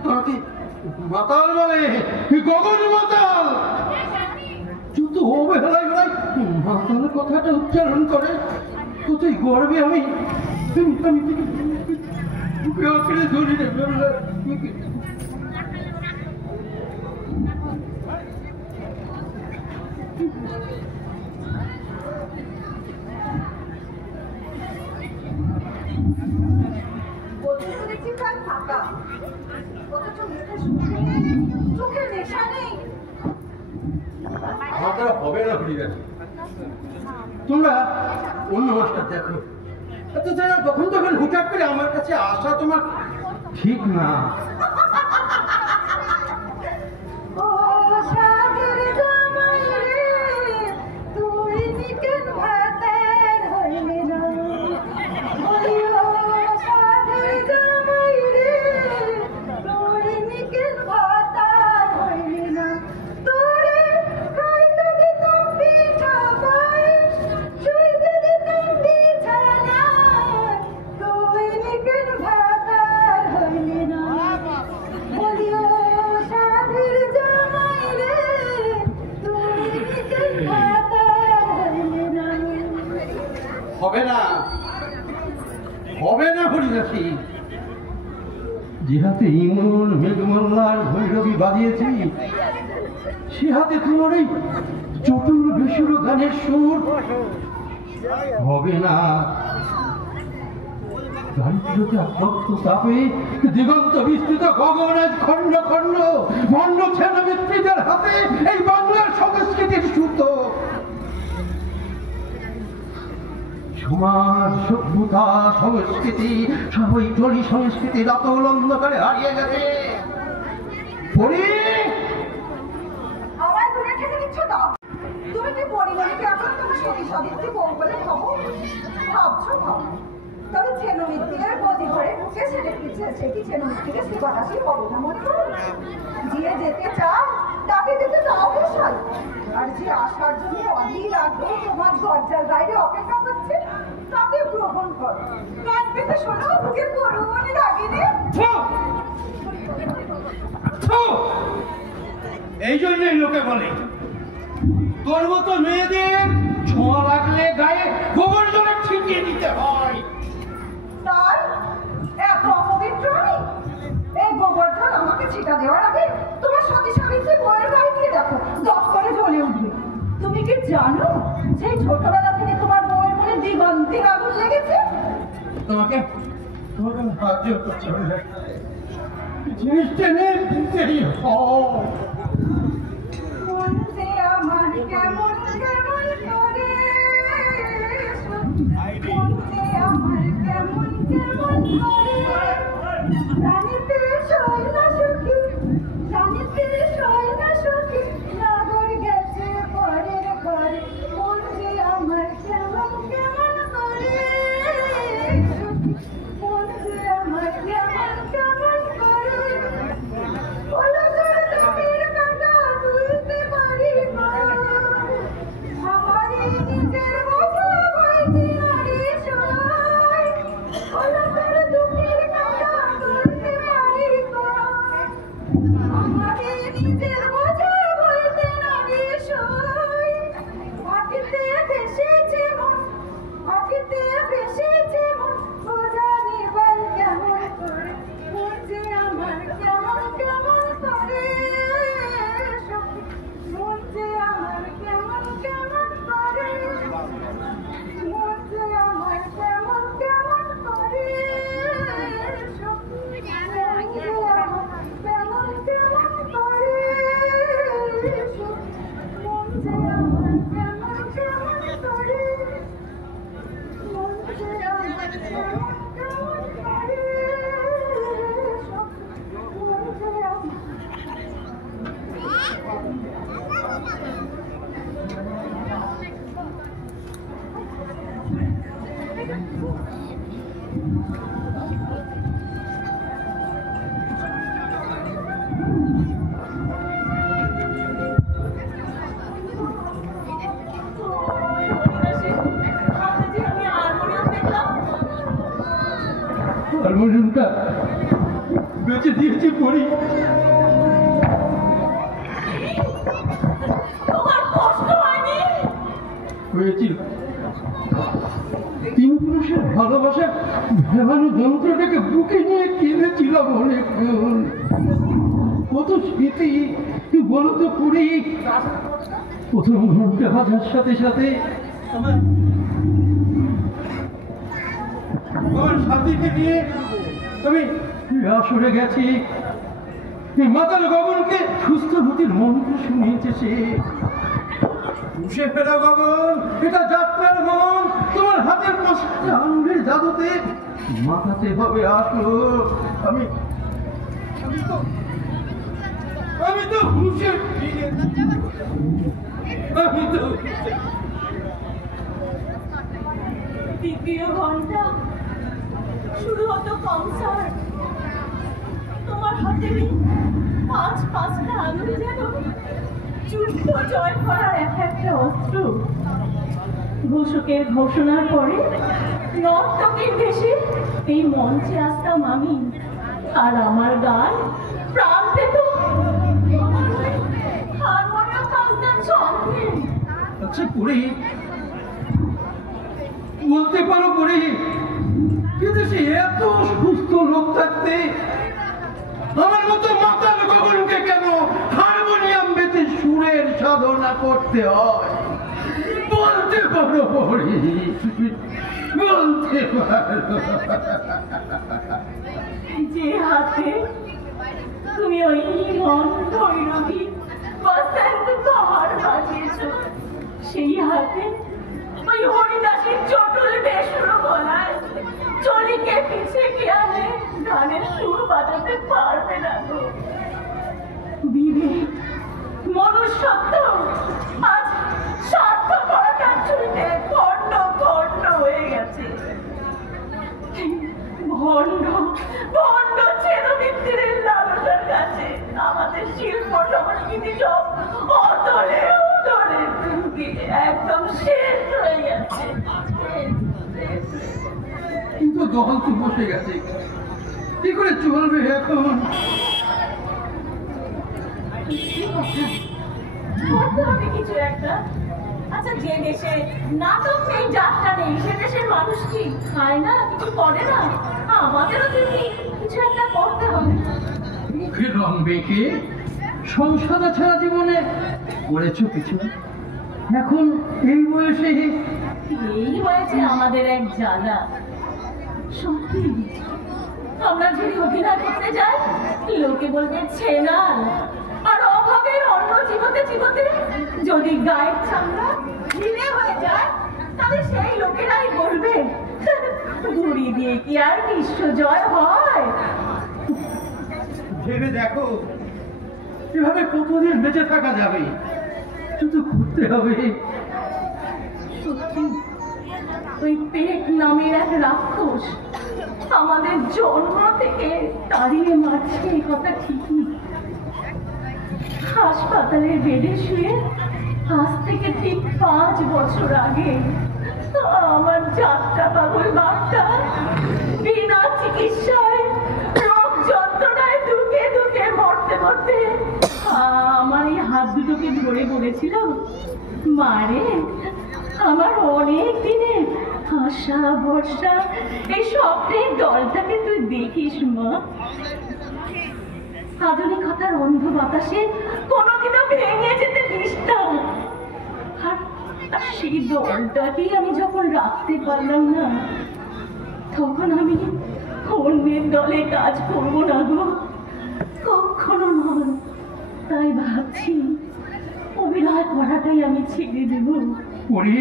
তোমাকে মাতাল বলে, গগন মাতাল। যত অবহেলায় বেড়াই মাতাল কথাটা উচ্চারণ করে কতই গর্বে আমি ধরি রে বললে। আমার দ্বারা হবে না ভুলে গেছে। তোমরা অন্য মাস্টার দেখো। তখন তখন হুটাট করে আমার কাছে আসা তোমার ঠিক না। হবে না হবে না হরিদাসী। যে হাতে ইমন মেঘমল্লার ভৈরবী বাজিয়েছি সে হাতে তোমার এই চতুর বেসুরো গানের সুর হবে না। তাপে দিগন্ত বিস্তৃত গগন আজ খণ্ড খণ্ড মন্ড ছেলে মিত্রীদের হাতে এই বাংলার সংস্কৃতির সুতো। সমাজ সভ্যতা সংস্কৃতি সবই টলি সংস্কৃতি রাতল অন্ধকারে হারিয়ে গেছে। আমায় দূরে ঠেকে দিচ্ছ না। তুমি কি পরিবারকে এখন তোমার সতী সাবিত্রী বউ বলে ভাবো? ভাবছো না। তবে ছেলে মিত্রের গদি ঘরে ঢুকে সেটা পিছিয়েছে কি ছেলে মিত্রকে শ্রীবাতাসী হবে না মনে করো? যে যেতে চাও তাকে যেতে দাও বসাল। আর যে আসার জন্য অধীর আগ্রহ তোমার দরজার বাইরে অপেক্ষা করছে তাকে গ্রহণ করো। কান পেতে শোনো বুকে করুন লাগেনি। এই জন্যই লোকে বলে তোর মতো মেয়েদের ছোঁয়া লাগলে গায়ে গোবর জলে ছিটিয়ে দিতে হয়। তাই এত অপবিত্র আমি? এই গোবর্ধন আমাকে ছিটা দেওয়ার আগে তোমার সতী সাবিত্রী বইয়ের গায়ে দিয়ে দেখো দপ করে জ্বলে উঠবে। তুমি কি জানো সেই ছোটবেলা থেকে তোমার বউয়ের মনে দিগন্তের আগুন লেগেছে? তোমাকে তোমাকে সাহায্য করতে হবে। জিনিস টেনে দিতেই হয়। হারমোনিয়ামটা বেঁচে দিয়েছি পড়ি। তোমার কষ্ট হয়নি? হয়েছিল। তিন পুরুষের ভালোবাসা ভেবানো যন্ত্রটাকে বুকে নিয়ে কেঁদেছিলাম অনেকক্ষণ। কত স্মৃতি বলো তো পুরী। প্রথম ঘন্টা বাজার সাথে সাথে আমার সাথীকে নিয়ে আমি আসরে গেছি। মাতাল গগনকে সুস্থ গতির মন্ত্র শুনিয়েছে সে। উঠে ফেরা গগন, এটা যাত্রার মন, তোমার হাতের পাশে আঙুলের জাদুতে মাথাতে হবে আসলো। আমি তো হুঁশে ফিরে, আমি তো দ্বিতীয় ঘন্টা শুরু হতো কনসার্ট। তোমার হাতে পাঁচটা আঙুল যেন যুদ্ধ জয় করার একটা অস্ত্র। ঘোষকের ঘোষণার পরে নর্তকীর দেশে এই মঞ্চে আসতাম আমি, আর আমার গান প্রাণ পেত হারমোনিয়াম বাজতাম সঙ্গে। আচ্ছা পুরী, বলতে পারো পুরী, কিন্তু সে এত সুস্থ লোক থাকতে আমার মতো মাতাল গগনকে কেন হারমোনিয়াম বেঁচে সুরের সাধনা করতে হয়? বলতে পারো পুরী, বলতে পারো। যে হাতে তুমি ওই মন ভৈরবী বসন্ত পাহাড় বাজিয়েছ, সেই হাতে ওই হরিদাসের চটুল বেসুরো গলায় চলিকে পিছে গিয়ালে গানের সুর বাজাতে পারবে না গো। বিবেক, মনুষ্যত্ব আজ স্বার্থপরতার ছুটে খণ্ড খণ্ড হয়ে গেছে। ভণ্ড ভণ্ড ছেদবিত্তির লালসার কাছে আমাদের শিল্প সংস্কৃতি সব অতলে উতলে একদম শেষ হয়ে গেছে। কিন্তু দল তো বসে গেছে, কি করে চলবে এখন? করতে হবে কিছু একটা। আচ্ছা, যে দেশে নাটক নেই, যাত্রা নেই, সে দেশের মানুষ কি খায় না, কিছু করে না? আমাদেরও যদি কিছু একটা করতে হবে। মুখের রং বেঁকে সংসার ছাড়া জীবনে করেছো কিছু? এখন এই বয়সে এই হয়েছে আমাদের এক জ্বালা। সত্যি, আমরা যদি অভিনয় করতে যাই লোকে বলবে ছেনাল, আর অভাবের অন্ন জীবতে জীবতে যদি গায়ের চামড়া ঢিলে হয়ে যায় তাহলে সেই লোকেরাই বলবে ঘুড়ি দিয়ে কি আর বিশ্ব জয় হয়? ভেবে দেখো, এভাবে কতদিন বেঁচে থাকা যাবে? শুধু ঘুরতে হবে। সত্যি, ওই পেট নামের এক রাক্ষস আমাদের জন্ম থেকে তাড়িয়ে মারছে, এই কথা ঠিকই। হাসপাতালের বেডে শুয়ে আজ থেকে ঠিক 5 বছর আগে আমার যাত্রা পাগল বাপটা বিনা চিকিৎসায় রোগ যন্ত্রণায় দুকে দুকে মরতে মরতে আমার এই হাত দুটোকে ধরে বলেছিল, মারে আমার অনেক দিনের আশা ভরসা এই স্বপ্নের দলটাকে তুই দেখিস মা। আধুনিকতার অন্ধ বাতাসে কোনোদিনও ভেঙে যেতে দিস না। আর সেই দলটাকেই আমি যখন রাখতে পারলাম না, তখন আমি অন্যের দলে কাজ করবো না গো, কখনো নয়। তাই ভাবছি অভিনয় করাটাই আমি ছেড়ে দেব। করি,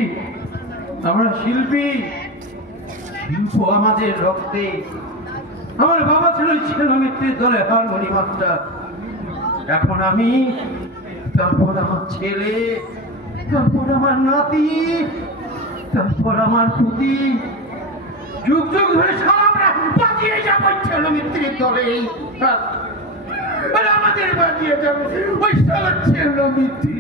আমরা শিল্পী, শিল্প আমাদের রক্তে। আমার বাবা ছিল ছেলেমিত্রের দলে হারমোনি মাস্টার, এখন আমি, তারপর আমার ছেলে, তারপর আমার নাতি, তারপর আমার পুতি, যুগ যুগ ধরে সব আমরা বাঁচিয়ে যাবো ছেলেমিত্রের দলে। আমাদের বাঁচিয়ে যাবে ওই সালা ছেলেমিত্রি।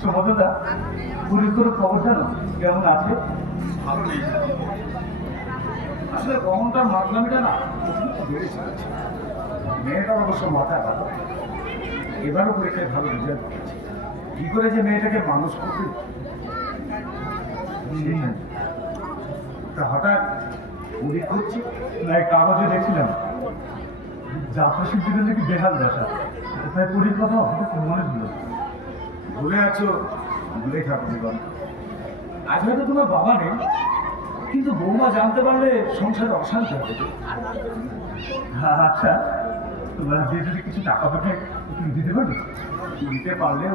সুমতদা, পুলিশ তোর খবর জানো কেমন আছে? ভালো নেই, আসলে গহনটার মাতলামিটা না বেড়ে চলেছে। মেয়েটার অবশ্য মাথায় ব্যথা, এবারও পরীক্ষায় ভালো রেজাল্ট করেছে। কি করে যে মেয়েটাকে মানুষ করতে, তা হঠাৎ উড়ি করছি না, এই কাগজে দেখছিলাম যাত্রা শিল্পীদের নাকি বেহাল দশা, তাই পুরীর কথা হঠাৎ মনে হলো। ভুলে আছো, ভুলে থাকো জীবন। আজ হয়তো তোমার বাবা নেই, কিন্তু বৌমা জানতে পারলে সংসারে অশান্তি হবে। আচ্ছা, তোমার দিয়ে যদি কিছু টাকা পাঠায় তুমি দিতে পারবে? দিতে পারলেও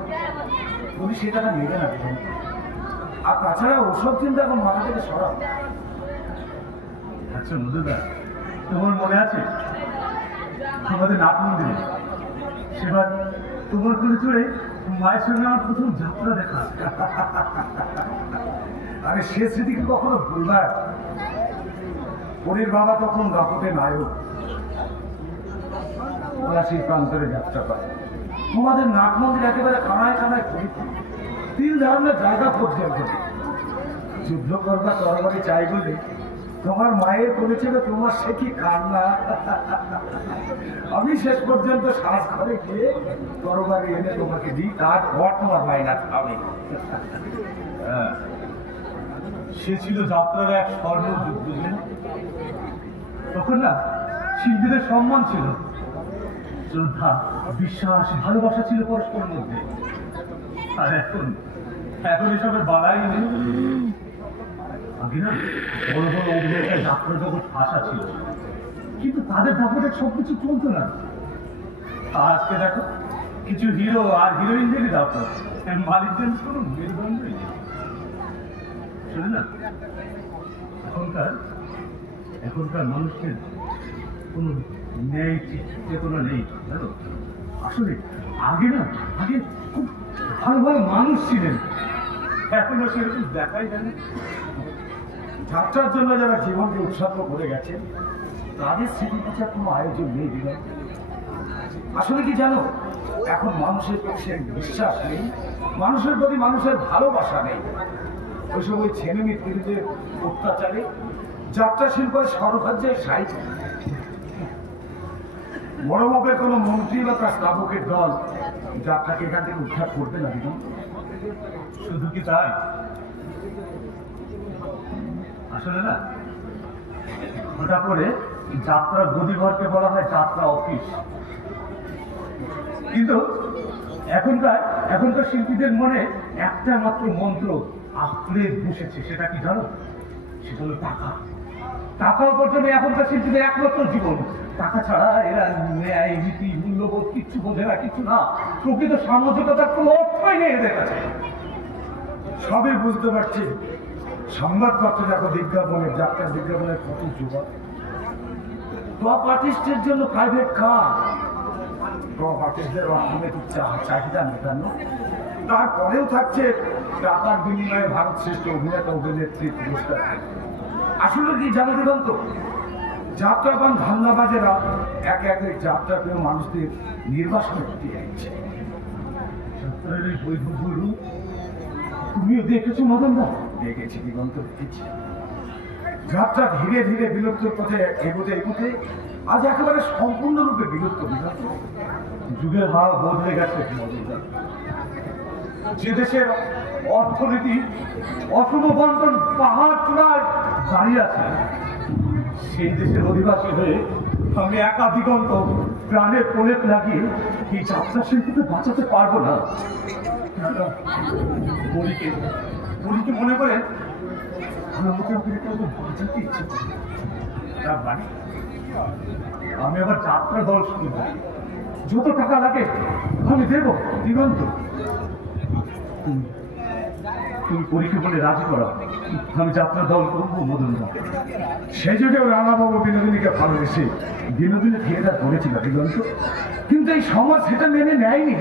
তুমি সে টাকা নেবে না জীবন। আর তাছাড়া ওসব চিন্তা এখন মাথা থেকে সরাও। আচ্ছা মধুদা, তোমার মনে আছে আমাদের নাট মন্দিরে সেবার তোমার করে চড়ে মায়ের সঙ্গে আমার প্রথম যাত্রা দেখা? আরে সে স্মৃতিকে কখনো ভুলবার? পরীর বাবা তখন দাপটে নায়ক, ওরা সেই প্রান্তরে যাত্রা পায়। তোমাদের নাট মন্দির একেবারে কানায় কানায় পরিপূর্ণ। ধারণার জায়গা পর্যন্ত যুদ্ধ করবা তরবারি চাই বলে তোমার মায়ের করেছিল তোমার সে কি কান্না। আমি শেষ পর্যন্ত শ্বাস ঘরে গিয়ে তরবারি এনে তোমাকে দিই, তারপর তোমার মায়না খাবে। সে ছিল যাত্রার এক স্বর্ণযুগ, বুঝলেন? তখন না শিল্পীদের সম্মান ছিল, শ্রদ্ধা, বিশ্বাস, ভালোবাসা ছিল পরস্পরের মধ্যে। আর এখন এসবের বালাই নেই। আগে না বড় বড় অভিনেতার যাত্রা জগৎ ভাষা ছিল, কিন্তু তাদের দাপটে সবকিছু চলতো না। আজকে দেখো কিছু হিরো আর হিরোইনদেরই দাপট, মালিকদের কোনো মেরুদণ্ডই নেই। শোনে না, এখনকার মানুষের কোনো ন্যায় চেতনা নেই, জানো? আসলে আগে খুব ভালো ভালো মানুষ ছিলেন, এখন সেরকম দেখাই যায় না। যাত্রার জন্য যারা জীবনকে উৎসর্গ করে গেছেন তাদের স্মৃতিচার কোনো আয়োজন নেই দিলাম। আসলে কি জানো, এখন মানুষের প্রতি সে বিশ্বাস নেই, মানুষের প্রতি মানুষের ভালোবাসা নেই। ওই সময় ছেলে মেয়েদের অত্যাচারে যাত্রা শিল্পের সর্বরাজ্যের সাহিত্য বড় মাপের কোনো মন্ত্রী বা তার স্থাপকের দল যাত্রাকে এখান থেকে উদ্ধার করবে না দিলাম। শুধু কি তাই? আসলে না ওটা করে যাত্রার গদিঘরকে বলা হয় যাত্রা অফিস। কিন্তু এখনকার শিল্পীদের মনে একটা মাত্র মন্ত্র আঁকড়ে বসেছে, সেটা কি জানো? সেটা হলো টাকা। টাকা উপার্জনে এখনকার শিল্পীদের একমাত্র জীবন। টাকা ছাড়া এরা ন্যায়, নীতি, মূল্যবোধ কিচ্ছু বোঝে না, কিছু না। প্রকৃত সামাজিকতার কোনো অর্থই নেই এদের কাছে। সবই বুঝতে পারছি, সংবাদপত্রে দেখো বিজ্ঞাপনের, যাত্রার বিজ্ঞাপনের কত যুবক টপ আর্টিস্টের জন্য প্রাইভেট কার, টপ আর্টিস্টদের অর্থনৈতিক চাহিদা মেটানো, তারপরেও থাকছে টাকার বিনিময়ে ভারত শ্রেষ্ঠ অভিনেতা অভিনেত্রী পুরস্কার। আসলে কি জানো দিগন্ত, যাত্রাবান ধান্দাবাজেরা একে একে যাত্রাপ্রিয় মানুষদের নির্বাসনে ঘটিয়ে যাচ্ছে। যাত্রার এই বৈভবগুলো তুমিও দেখেছো মদনদা? দেখেছি দিগন্ত, দেখেছি। যাত্রা ধীরে ধীরে বিলুপ্তির পথে এগোতে আজ একেবারে সম্পূর্ণরূপে বিলুপ্ত। যুগের হাওয়া বদলে গেছে মদনদা। যে দেশের অর্থনীতি অসম বন্টন পাহাড় চূড়ায় দাঁড়িয়ে আছে, সেই দেশের অধিবাসী হয়ে আমি একা দিগন্ত প্রাণের প্রলেপ লাগিয়ে এই যাত্রা শিল্পীকে বাঁচাতে পারবো না। পরীকে মনে করে আমাকে বাঁচাতে ইচ্ছে করে। আমি আবার যাত্রা দল শুরু করি, যত টাকা লাগে আমি দেবো দিগন্ত। তুমি পরীকে বলে রাজি করা, আমি যাত্রা দল করবো মদনদা। সেই যুগেও রানাবাবু বিনোদিনীকে ভালোবেসে বিনোদিনী থিয়েটার করেছিল দিগন্ত, কিন্তু এই সমাজ সেটা মেনে নেয়নি।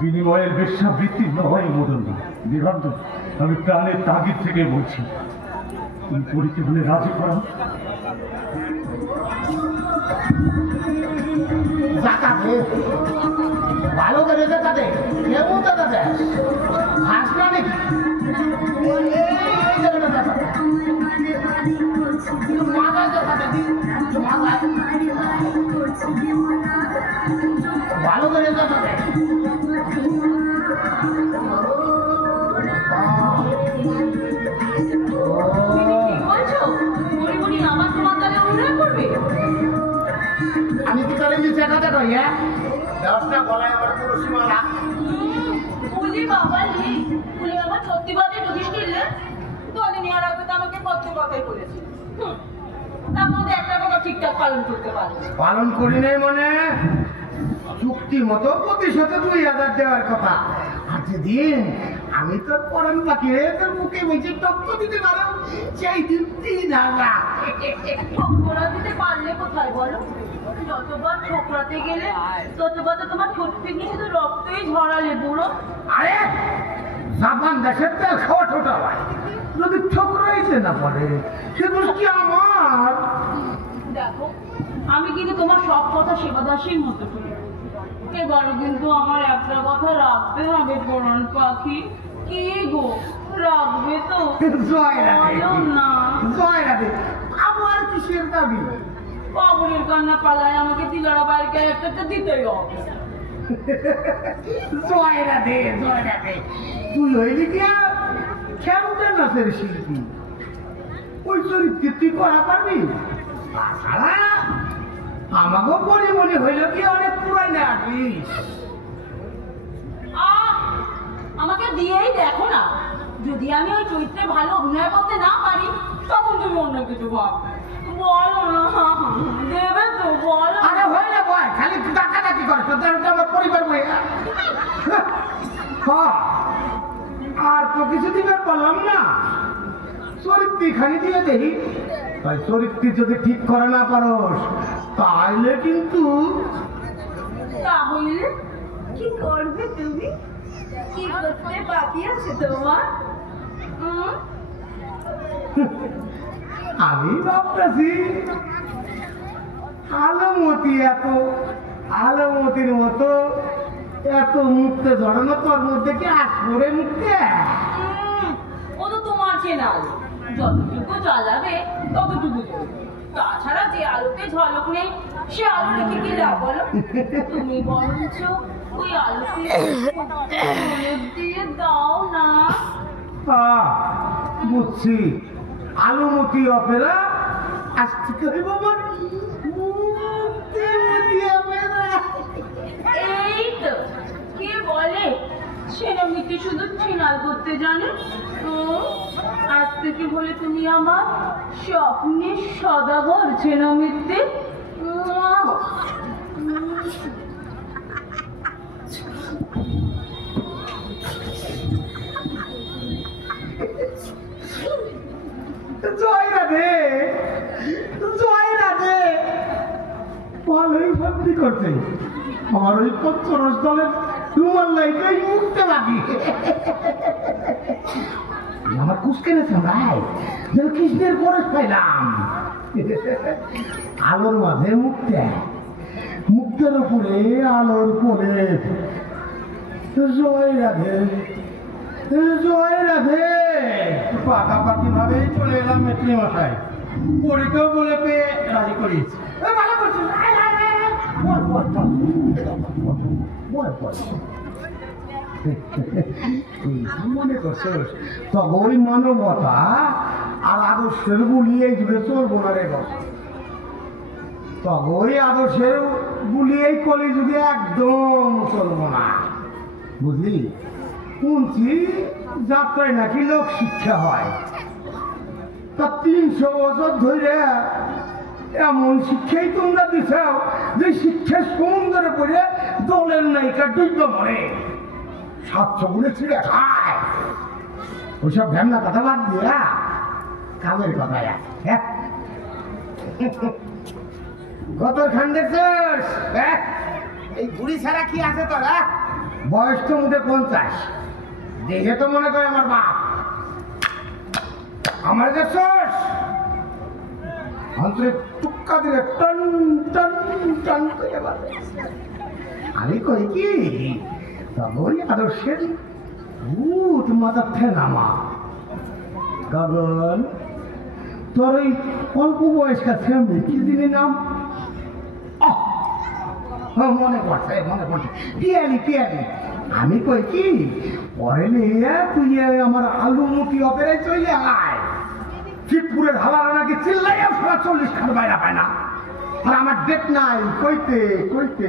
বিনিময়ের বেশ্যাবৃত্তি নয় মদনদা, দিগন্ত। আমি প্রাণের তাগিদ থেকে বলছি, তুমি পরীকে বলে রাজি করা। ভালো করে দেখাতে কেমন দেখাতে হাস না নাকি ভালো করে দেখাতে। আমি কি তাহলে চেকাতে করি? হ্যাঁ, দশটা গলায় আমার তুলসী মালা। ফুলি বাবা লি, ফুলি বাবা সত্যি বাদে ঢুকিস কিনলে দলে নেওয়ার আগে তো আমাকে কত কথাই বলেছে। তার মধ্যে একটা কথা ঠিকঠাক পালন করতে পারে। পালন করি নাই মানে চুক্তি মতো প্রতিশত 2000 দেওয়ার কথা। আর যেদিন আমি তোর পরান বাকি তোর মুখে বলছি টক্ক দিতে পারো, সেই দিন 3000। ঠোকরা দিতে পারলে কোথায় বলো? যতবার ঠোকরাতে গেলে ততবার তো তোমার ঠোঁট থেকে শুধু রক্তই ঝরালে বুড়ো। আরে জাপান দেশের তেল খাওয়া ঠোঁটা ভাই, যদি ঠোকরাইতে না পারে সে দোষ কি আমার? দেখো, আমি কিন্তু তোমার সব কথা সেবাদাসীর মতো শুনি, এবারও কিন্তু আমার একটা কথা রাখতে হবে পরাণ পাখি। কি গো, রাখবে তো? জয় রাধে বলো না। জয় রাধে। আমার কিসের দাবি? বাবুরের কান্না পালায় আমাকে তিলারা বাইরে একটা দিতেই হবে। জয় রাধে জয় রাধে। তুই হইলি কি খেমটা নাচের শিল্পী, ওই চরিত্রে তুই করা পারবি? তাছাড়া আমাকেও মনে মনে হইল কি অনেক পুরাই না আর্টিস্ট। আমাকে দিয়েই দেখো না, যদি আমি ওই চরিত্রে ভালো অভিনয় করতে না পারি তখন তুমি অন্য কিছু ভাববে। বলো না, দেবে তো? বলো। আরে হয় না ভাই, খালি ডাকাডাকি করে তোদের আমার পরিবার বই। আর তো কিছু দিবে বললাম না, চরিত্রে খালি দিয়ে দেখি। তাই চরিত্রে যদি ঠিক করে না পারোস তাহলে কিন্তু। তাহলে কি করবে তুমি? কি করতে বাকি আছে তোমার? আমি ভাবতেছি আলমতির মতো এত মুক্তে ধরানো তোর মধ্যে কি আসরে মুক্তে? ও তো তোমার চেনাল, যতটুকু জ্বালাবে ততটুকু জ্বলবে। তাছাড়া যে আলোতে ঝলক নেই সে আলো রেখে কি লাভ বলো? তুমি বরঞ্চ ওই আলোতে ঝলক দিয়ে দাও না। বুঝছি, আলমতি অপেরা আসতে করিব আমার মুক্তি অপেরা। এই তো কে বলে সেনামিতে শুধু ছিনাল করতে জানে? আজ থেকে বলে তুমি আমার স্বপ্নের সদাগর ছেনমিতে। জয় রাধে জয় রাধে। ভালোই ভক্তি করছে আমার ওই পঞ্চরস দলের রুমাল লাইটাই মুক্তে লাগি। আমার কুসকেনেছে ভাই, যেন কৃষ্ণের পরশ পাইলাম। আলোর মাঝে মুক্তে, মুক্তের উপরে আলোর পরে। জয় রাধে জয় রাধে। পাকাপাকি ভাবে চলে এলাম মেট্রি মশাই, পরীক্ষাও বলে পেয়ে রাজি করিয়েছি। মনে করছো তখন মানবতা আর আদর্শের বুলিয়ে জুড়ে চলবো না রে। তখন আদর্শের বুলিয়ে কলি যদি একদম চলবো না, বুঝলি? শুনছি যাত্রায় নাকি লোক শিক্ষা হয়, তা 300 বছর ধরে এমন শিক্ষাই তোমরা দিছ যে শিক্ষার সমুদ্রে পড়ে দলের নায়িকা ডুব মরে 700 গুণে ছিঁড়ে খায়। ওইসব ভ্যামনা কথা বাদ দিয়া কামের কথা। কত খান দেখছিস? এই বুড়ি ছাড়া কি আছে তোরা? বয়স তো মুখে 50, দেখে তো মনে করে আমার বাপ। আমার দেখছিস অন্তরে টুক্কা দিলে টন টন টন করে বাজে। আমি কই কি তখন আদর্শের ভূত মাথার ঠেনামা। গগন, তোর ওই অল্প বয়স্কা ছেলে কি দিলি নাম? মনে পড়ছে পিয়ালি পিয়ালি। আমি কই কি পরে নিয়ে তুই আমার আলুমুখী অপেরায় চলে আয়। শিবপুরের হালারা নাকি চিল্লাইয়া 40 খান বাইরা পায় না, আর আমার ডেট নাই। কইতে কইতে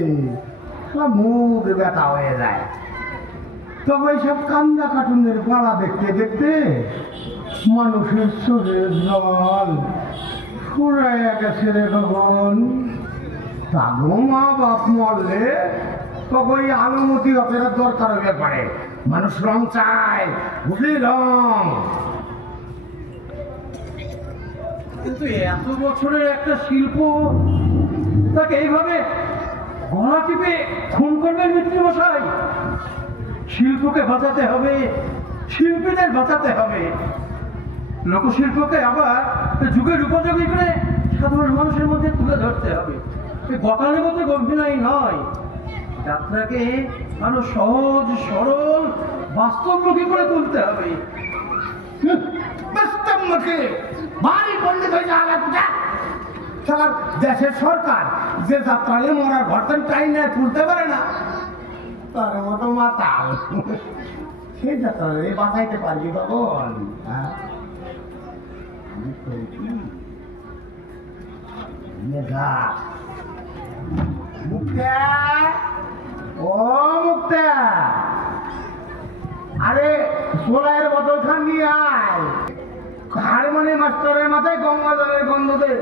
মুখ ব্যথা হয়ে যায়। তবে এইসব কান্দা কার্টুনের গলা দেখতে দেখতে মানুষের চোখের জল ফুরাইয়া গেছে রে গগন। তাগো মা বাপ মরলে তখন আলুমতি অপেরার দরকার হয়ে পারে। মানুষ রং চায়, বুঝলি? রং। কিন্তু এত বছরের একটা শিল্প তাকে এইভাবে গলা টিপে খুন করবেন মিত্র মশাই? শিল্পকে বাঁচাতে হবে, শিল্পীদের বাঁচাতে হবে, লোকশিল্পকে আবার যুগের উপযোগী করে সাধারণ মানুষের মধ্যে তুলে ধরতে হবে। গতানুগতিক অভিনয় নয়, যাত্রাকে আরো সহজ সরল বাস্তবমুখী করে তুলতে হবে। বাস্তবমুখী ভারী পণ্ডিত হয়ে যাওয়া লাগবে। সারা দেশের সরকার যে যাত্রালে মরার ঘরটান টাই না তুলতে পারে না, তার মতো মাতাল সেই যাত্রালে বাঁচাইতে পারবি বাবন? মুক্তা, ও মুক্তা, আরে সোলাইয়ের বোতল খান নিয়ে আয়। হারমোনি মাস্টারের মাথায় গঙ্গা জলের গন্ধ দে।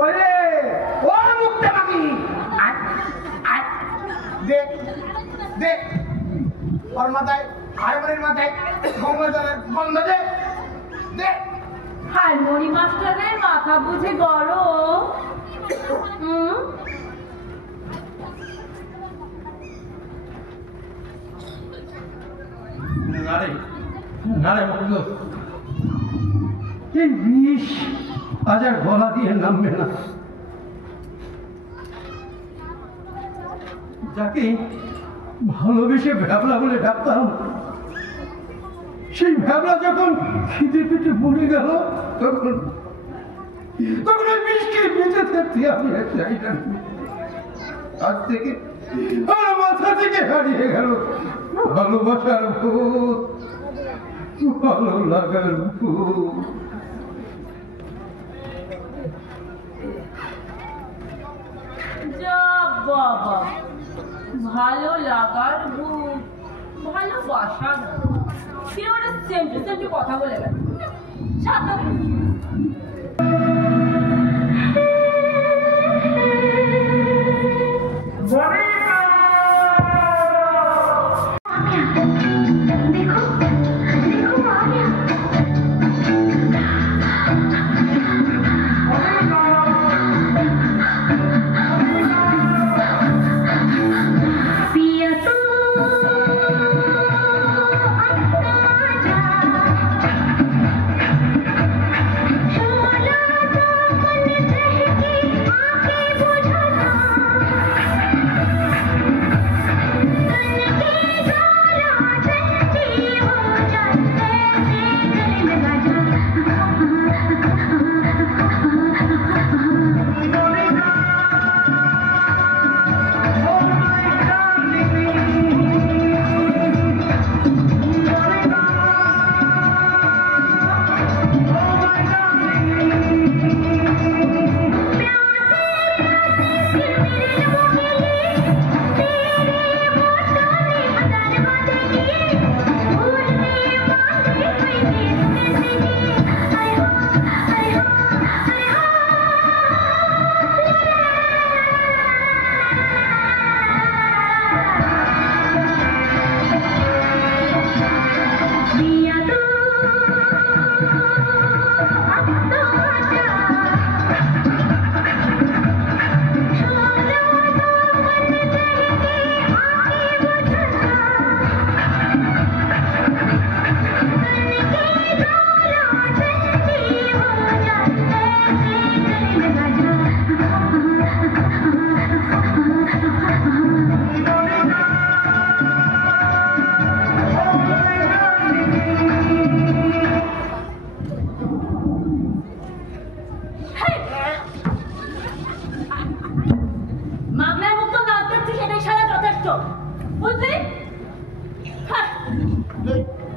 ওরে ও মুক্তা মাগি, দে দে ওর মাথায়, হারমোনির মাথায় গঙ্গা জলের গন্ধ দে দে। হারমোনি মাস্টারের মাথা বুঝে গরম? এই বিষ আজ আর গলা দিয়ে নামবে না। যাকে ভালোবেসে ভ্যাবলা বলে ডাকতাম, সেই ভ্যাবলা যখন খিদে পিঠে মরে গেল, তখন ওই বিষকে বেঁচে থাকতে আমি আর চাই না। আজ থেকে আমার মাথা থেকে হারিয়ে গেল ভালোবাসার ভূত, ভালো লাগার ভূত। যা বাবা, ভালো লাগার ভূত, ভালোবাসার ভূত, কিরকম একটা সেন্টে সেন্টে কথা বলে গেল।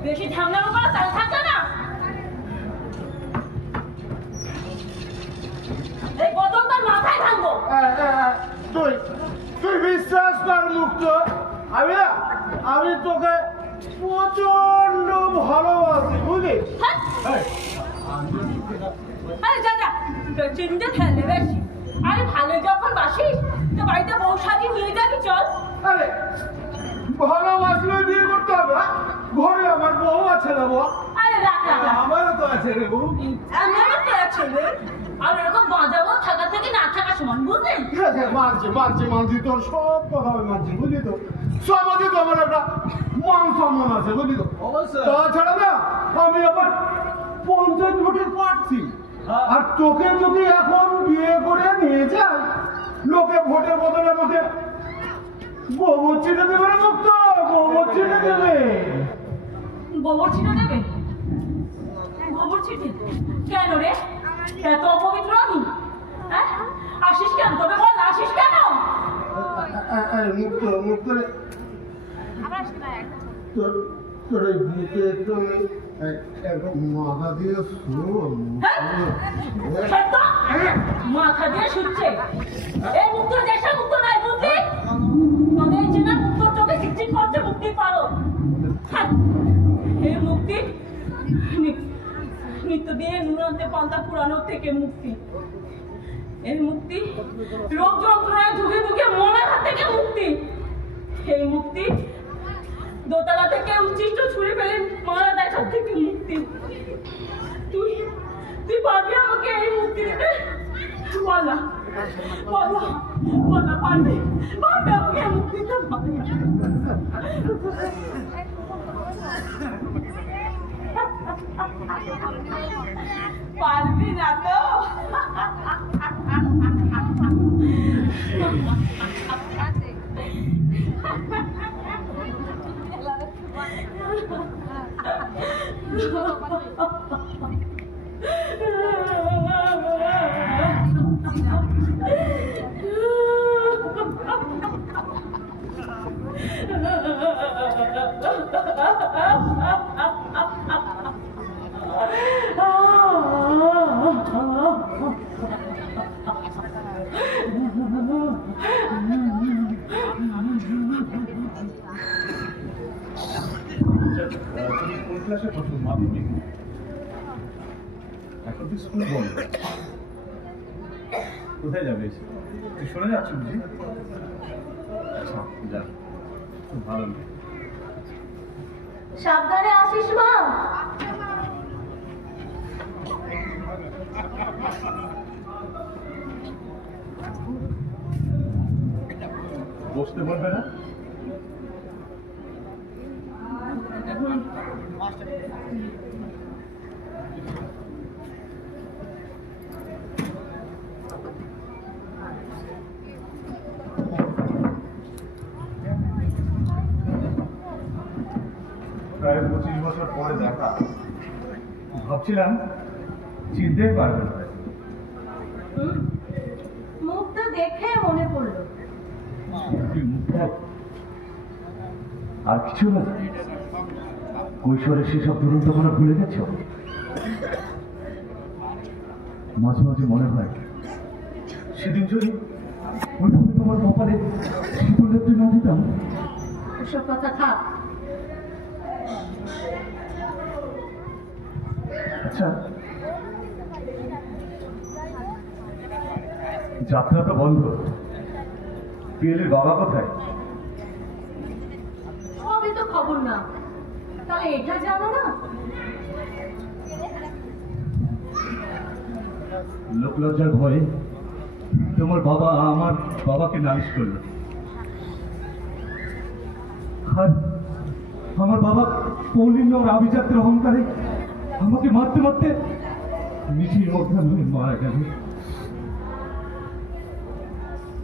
বেশি ঝামেলা করা তাই থাকবে না। এই বোতল তোর মাথায় ভাঙবো। তুই তুই বিশ্বাস কর মুক্ত, আমি তোকে প্রচন্ড ভালোবাসি, বুঝলি? আরে যা যা, তোর চিন্তা খেলে বেশি। আরে ভালো যখন বাসিস তো বাড়িতে বউ সাজি নিয়ে যাবি, চল। আরে ভালোবাসলে বিয়ে করতে হবে? ঘরে আমার বউ আছে না বউ? আরে রাখ রাখ, আমারও তো আছে রে বউ। আমারও তো আছে রে। আর এরকম বাঁধাবো থাকা থেকে না থাকা সমান, বুঝলি? মানছি তোর সব কথা আমি মানছি, বুঝলি তো? সমাজে তো আমার একটা মান সম্মান আছে, বুঝলি তো? তাছাড়া না আমি আবার পঞ্চায়েত ভোটের প্রার্থী। আর তোকে যদি এখন বিয়ে করে নিয়ে যায়, লোকে ভোটের বদলে আমাকে গোবর ছিটে দেবে না মুক্ত, গোবর ছিটে দেবে। গোবর ছিটে দেবে? গোবর ছিটে? কেন রে? এত অপবিত্র আমি? হ্যাঁ, আসিস কেন? তবে বল, আসিস কেন? মুক্ত মুক্ত তোর এই বুকে একটু মাথা দিয়ে মাথা দিয়ে শুচ্ছে? এই মুক্ত দেশে মুক্ত নাই, বুঝলি? তোদের যে না মুক্তর চোখে চিকচিক করছে মুক্তি পারো। এই মুক্তি নিত্যদিনের নুনান্তে পান্তা পুরানোর থেকে মুক্তি। এই মুক্তি রোগ যন্ত্রণায় ধুকে ধুকে মনের হাত থেকে মুক্তি। এই মুক্তি দোতলা থেকে উচ্ছিষ্ট ছুঁড়ে ফেলে মারা দেখার থেকে মুক্তি। তুই পারবি আমাকে এই মুক্তি দিতে? বলা বলা বলা, পারবি? পারবি আমাকে এই মুক্তি দিতে? পারবি না তো? ক্লাসে প্রথম মাধ্যমিক, এখন তুই স্কুল বন্ধ, কোথায় যাবে? তুই শুনে যাচ্ছ বুঝি? আচ্ছা যা, খুব ভালো। সাবধানে আসিস মা। বসতে বলবে না? প্রায় 25 বছর পরে দেখা, ভাবছিলাম চিনতেই পারবে না। মুখটা দেখে মনে পড়লো। আর কিছু না, কৈশোরের সেসব দুরন্ত মনে ভুলে গেছ? মাঝে মাঝে মনে হয় সেদিন যদি ওইভাবে তোমার কপালে শীতল একটু না দিতাম। ওসব কথা থাক। আচ্ছা, যাত্রা তো বন্ধ, পিএলের বাবা কোথায়? সবই তো খবর না, তাহলে এটা জানো না? লোকলজ্জার ভয়ে তোমার বাবা আমার বাবাকে নালিশ করলো। আর আমার বাবা কৌলিন্য আভিজাত্য অহংকারে আমাকে মারতে মারতে নিজের মধ্যে মারা গেল।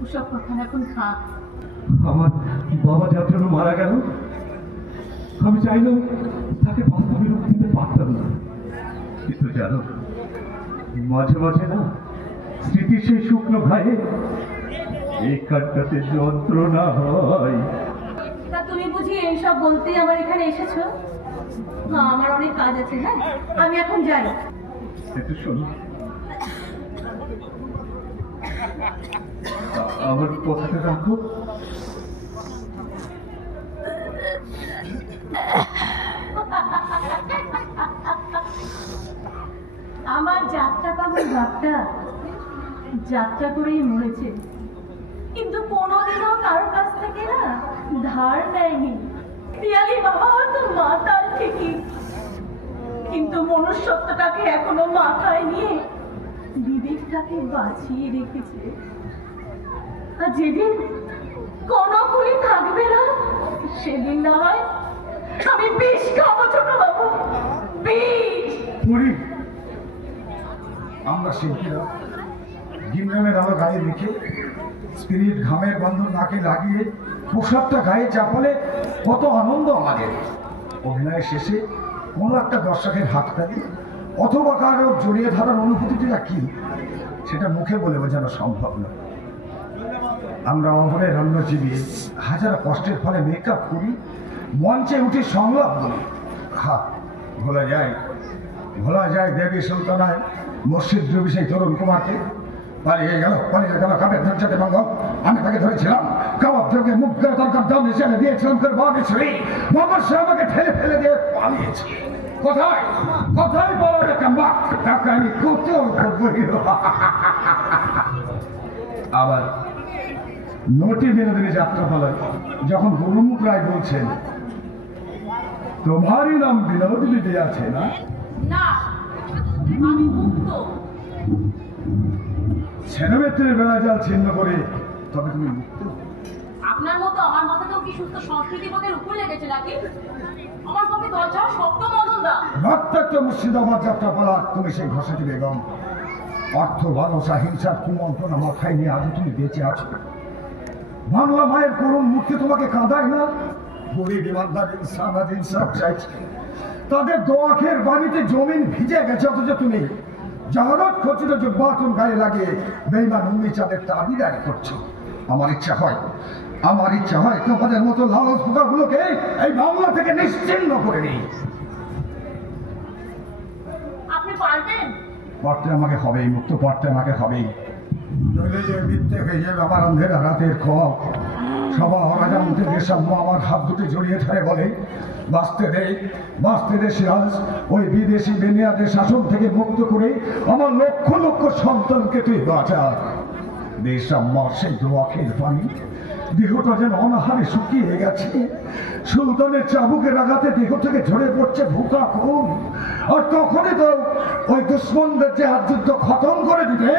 ওসব কথা এখন থাক। আমার বাবা যার জন্য মারা গেল, আমি চাইলেও তাকে বাস্তবে রূপ দিতে পারতাম না। কিন্তু জানো, মাঝে মাঝে না স্মৃতি সেই শুকনো ঘায়ে এই কাটটাতে যন্ত্রণা হয়। তা তুমি বুঝি এইসব বলতেই আমার এখানে এসেছো? না, আমার অনেক কাজ আছে। হ্যাঁ, আমি এখন যাই। একটু শোনো, আমার কথাটা রাখো। আমার যাত্রা কেমন যাত্রা করেই মরেছে, কিন্তু কোনোদিনও কারোর কাছ থেকে না ধার নেয়নি। পিয়ালি বাবা হয়তো মাতাল ঠিকই, কিন্তু মনুষ্যত্বটাকে এখনো মাথায় নিয়ে বিবেকটাকে বাঁচিয়ে রেখেছে। আর যেদিন কোনো কুলি থাকবে না, সেদিন না হয় আমি বিষ খাবো। ছোট বাবু, বিষ। আমরা শিল্পীরা গিমরানের আলো গায়ে লিখে স্পিরিট ঘামের বন্ধন নাকে লাগিয়ে পোশাকটা গায়ে চাপালে কত আনন্দ আমাদের। অভিনয়ের শেষে কোনো একটা দর্শকের হাততালি অথবা কারো জড়িয়ে ধরার অনুভূতিটা কি, সেটা মুখে বলে বোঝানো সম্ভব নয়। আমরা অমরের অন্যজীবী হাজার কষ্টের ফলে মেকআপ করি, মঞ্চে উঠে সংলাপ বলি। ভোলা যায় দেবী সুলতানায় মসজিদ রবি সেই তরুণ কুমারকে পালিয়ে গেল কাপের ধারচাতে মঙ্গল। আমি তাকে ধরেছিলাম, কাবাব থেকে মুখ করে তরকার দাম হিসেবে দিয়েছিলাম, করে বাগেছিলি মগর সে আমাকে ঠেলে ফেলে দিয়ে পালিয়েছি। কোথায় বলো রে কাম্বা, তাকে আমি কোথাও করবো। আবার নটি বিনোদিনী যাত্রাপালায় যখন গুরুমুখ রায় বলছেন, তোমারই নাম বিনোদিনী দিয়ে আছে না? না, আমি মুক্ত। ছেলেমেয়েদের বেলা জাল ছিন্ন করে তবে তুমি মুক্ত। আপনার মতো আমার মাথাতেও কি সুস্থ সংস্কৃতি বোধের উপর লেগেছে নাকি? আমার পক্ষে দরজা শক্ত মদনদা। রক্তাক্ত মুর্শিদাবাদ যাত্রাপালা তুমি সেই ঘষাটি বেগম। অর্থ ভালোবাসা হিংসার কুমন্ত্রণা মাথায় নিয়ে আজও তুমি বেঁচে আছো। বাংলা মায়ের করুণ মুক্তি তোমাকে কাঁদায় না? গরিব ইমানদার ইনসান আজ ইনসাফ চাইছে, তাদের দোয়াখের বাড়িতে জমিন ভিজে গেছে, অথচ তুমি জাহারত খচিত জব্বাতুন গায়ে লাগিয়ে বেঈমান উম্মি চাঁদের তাবিদারি করছো। আমার ইচ্ছা হয় তোমাদের মতো লালচ পোকাগুলোকে এই বাংলা থেকে নিশ্চিহ্ন করে নিই। আপনি পারবেন? পারতে আমাকে হবেই, মুক্ত পারতে আমাকে হবেই। নইলে যে মিথ্যে হয়ে যাবে আমার অন্ধেরা রাতের খব। সবার অজান্তে দেশাম্য আমার হাত দুটি জড়িয়ে ধরে বলে, বাঁচতে দে সিরাজ, ওই বিদেশি বেনিয়াদের শাসন থেকে মুক্ত করে আমার লক্ষ লক্ষ সন্তানকে তুই বাঁচা। দেশাম্য সেই দোয়াখের পানি দেহটা যেন অনাহারে শুকিয়ে গেছে। সুলতানের চাবুকের আঘাতে দেহ থেকে ঝরে পড়ছে ভুকা খুন। আর তখনই তো ওই দুশ্মনদের যে হাত যুদ্ধ খতম করে দিতে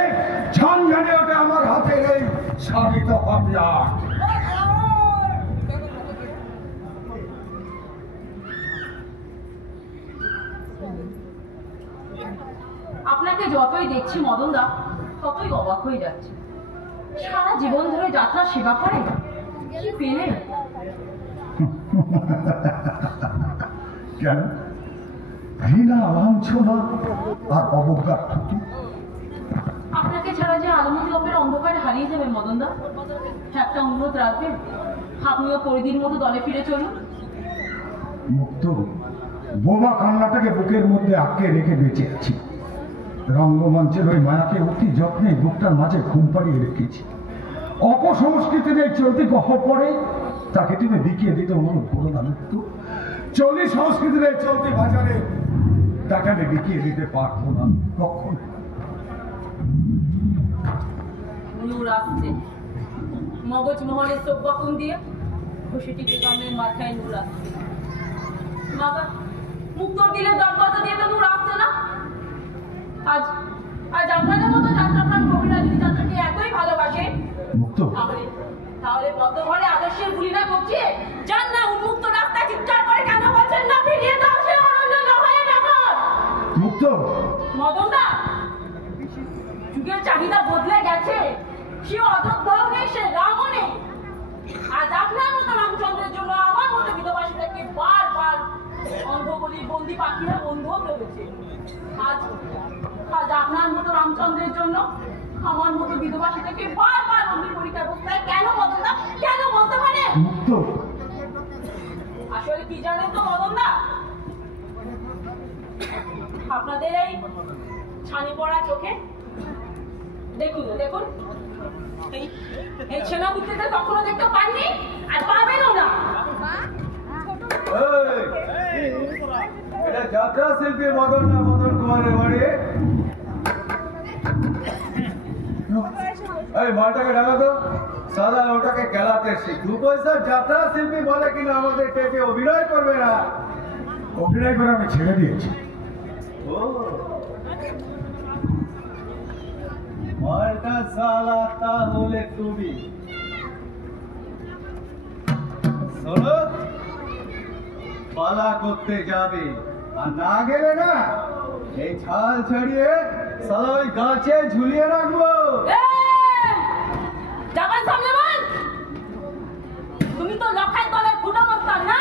ছান জানে ওটা আমার হাতে এই সাবিত হাতিয়ার। আপনাকে যতই দেখছি মদনদা, ততই অবাক হয়ে যাচ্ছে। সারা জীবন ধরে যাত্রা সেবা করে কি পেলেন? কেন? ঘৃণা, লাঞ্ছনা আর অবজ্ঞার ত্রুটি। আপনাকে ছাড়া যে আলমতি অপের অন্ধকারে হারিয়ে যাবেন মদনদা, একটা অনুরোধ রাখবেন, আপনিও পরিধির মতো দলে ফিরে চলুন। মুক্ত বোমা কান্নাটাকে বুকের মধ্যে আটকে রেখে বেঁচে আছি। রঙ্গমঞ্চের ওই মায়াকে অতি যত্নে বুকটার মাঝে ঘুম পাড়িয়ে রেখেছি। অপসংস্কৃতির এই চলতি গহ্বরে তাকে তুমি বিকিয়ে দিতে অনুরোধ করো না মুক্ত। চলি সংস্কৃতির এই চলতি বাজারে তাকে আমি বিকিয়ে দিতে পারবো না কখন। নূর আসছে মগজ মহলের চোখ বাকুন দিয়ে, খুশিটি বেগমের মাথায় নূর আসছে। বাবা মুক্তর দিলের দরজা দিয়ে তো নূর আসছে না। আজ আপনাদের মতো যাত্রাপ্রাণ কবিরা যদি যাত্রাকে এতই ভালোবাসে, মুক্ত তাহলে বদ্ধ ঘরে আদর্শের গুলিরা করছে যান না উন্মুক্ত রাস্তা চিৎকার করে কেন বলছেন না ফিরিয়ে দাও সে অরণ্য নয় নগর। মুক্ত মদনদা, যুগের চাহিদা বদলে গেছে। সে অযোধ্যাও নেই, সে রামও নেই। আজ আপনার মতো রামচন্দ্রের জন্য আমার মতো বিধবাসীটাকে বারবার অন্ধগলির বন্দি পাখিরা বন্ধু হতে হয়েছে। আজ আপনার মতো রামচন্দ্রের জন্য আমার মতো বিধবাসীটাকে বারবার বন্দি পরীক্ষার অবস্থায় কেন মদনদা, কেন বলতে পারেন? মুক্ত আসলে কি জানেন তো মদনদা, আপনাদের এই ছানি পড়া চোখে দেখুন এই সেনাপতিদের কখনো দেখতে পাননি আর পাবেনও না। এটা যাত্রা শিল্পী মদন কুমারের বাড়ি। এই মালটাকে ডাকা তো, সাদা ওটাকে খেলাতে শিখ। 2 পয়সার যাত্রা শিল্পী বলে কিনা আমাদের টেকে অভিনয় করবে না। অভিনয় করে আমি ছেড়ে দিয়েছি। ও মালটা সালা তাহলে তুমি শোনো, পালা করতে যাবে আর না গেলে না এই ছাল ছাড়িয়ে সালা ওই গাছে ঝুলিয়ে রাখবো। জামাল সামনে বল, তুমি তো লখাই তলের ফুটো মস্তান না?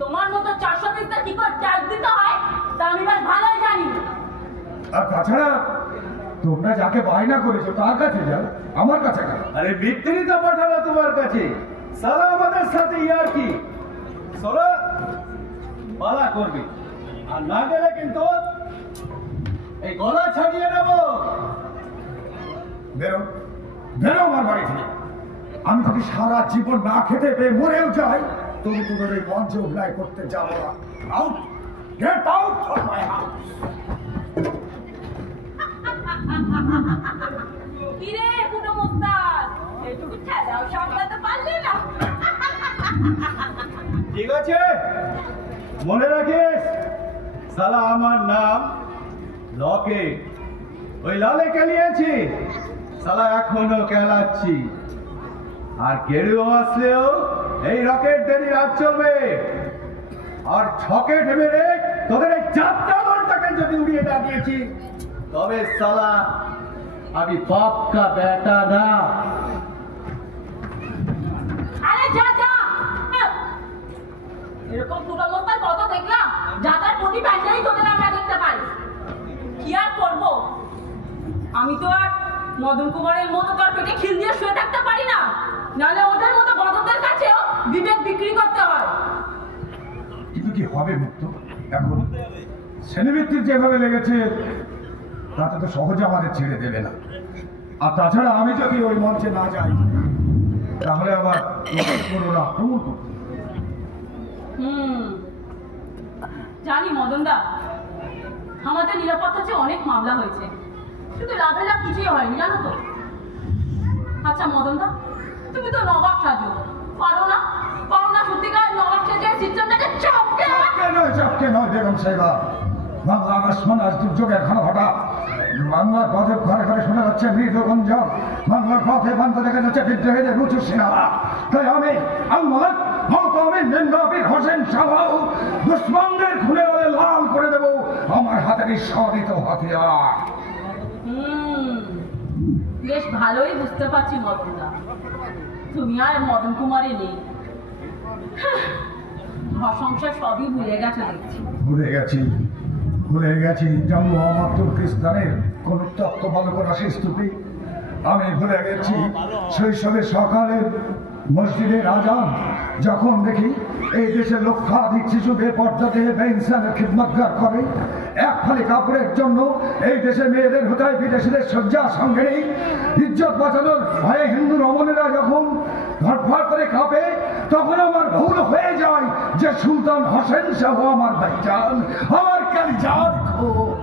তোমার মতো 400 পিসটা কি করে ট্যাক্স দিতে হয় তা আমি বেশ ভালোই জানি। আর তাছাড়া তোমরা যাকে বায়না করেছো তার কাছে যাও, আমার কাছে কেন? আরে বিক্রি তো পাঠাবো তোমার কাছে, সালা আমাদের সাথে ইয়ার কি সরা পালা করবি, আর না গেলে কিন্তু এই গলা ছাড়িয়ে নেবো। বেরো বেরো আমার বাড়ি থেকে। আমি যদি সারা জীবন না খেতে পেয়ে মরেও যাই তবু তোদের ওই মঞ্চে অভিনয় করতে যাবো না। Out, get out from my house. কিরে ফুটো মস্তান, এটুকু ঠেলাও সামলাতে পারলি না? ঠিক আছে, মনে রাখিস সালা আমার নাম লকেট, ওই লালে কেলিয়েছি সালা এখনো কেলাচ্ছি, আর কেড়েও আসলেও এই রকেট দেরি রাত চলবে। আর ছকেট মেরে তোদের এই চারটা বলটাকে যদি উড়িয়ে না দিয়েছি তবে সালা আমি পাক্কা বেটা না। আরে যা যা, এরকম ফুটো মস্তান কত দেখলাম, যাতার প্রতি প্যান্ডেলই তোদের আমরা দেখতে পাই। কি আর করবো, আমি তো আর মদন কুমারের মতো তার পেটে খিল দিয়ে শুয়ে থাকতে পারি না, নাহলে ওদের মতো বদদের কাছেও বিবেক বিক্রি করতে হয়। কিন্তু কি হবে মুক্ত? এখন শ্রেণীভিত্তিক যেভাবে লেগেছে তাতে তো সহজে আমাদের ছেড়ে দেবে না। আর তাছাড়া আমি যদি ওই মঞ্চে না যাই তাহলে আবার করোনা আক্রমণ করবে। জানি মদনদা, আমাদের নিরাপত্তা যে অনেক মামলা হয়েছে, কিন্তু লাভের লাভ কিছুই হয়নি জানো তো। আচ্ছা মদনদা, তুমি তো নবাব সাজো, পারো না? পারো না সত্যিকার নবাব সেজে সিস্টেমটাকে চাপকে? চাপকে নয় বেগম সাহেবা, বাংলা আকাশমান আজ দুর্যোগের ঘন ঘটা। বাংলার পথে ঘরে ঘরে শোনা যাচ্ছে মৃদু গঞ্জন, বাংলার পথে বান্ধব দেখা যাচ্ছে বিদ্রোহীদের উঁচু সিনারা। তাই আমি আলমাদ মহতামিন মেন্দাবির হোসেন সাহাউ দুশ্মনদের খুলে বলে লাল করে দেব আমার হাতের স্বরিত হাতিয়ার। বেশ ভালোই বুঝতে পারছি মদনদা, তুমি আর মদন কুমারে নেই। ঘর সংসার সবই ভুলে গেছো দেখছি। ভুলে গেছি জন্ম আমার তুর্কিস্তানের কোন তত্ত্ব ভালো করা সেই স্তূপে। আমি ভুলে গেছি শৈশবে সকালের মসজিদের আজান যখন দেখি এই দেশের লক্ষাধিক শিশু বেপর্দা দেহে বেইনসানের খিদমতগার করে। এক ফালি কাপড়ের জন্য এই দেশের মেয়েদের হৃদয় বিদেশিদের শয্যা সঙ্গে নেই। ইজ্জত বাঁচানোর ভয়ে হিন্দু রমণেরা যখন ধরফড় করে কাঁপে তখন আমার ভুল হয়ে যায় যে সুলতান হোসেন শাহ আমার ভাইজান, আমার কালিজার খুন।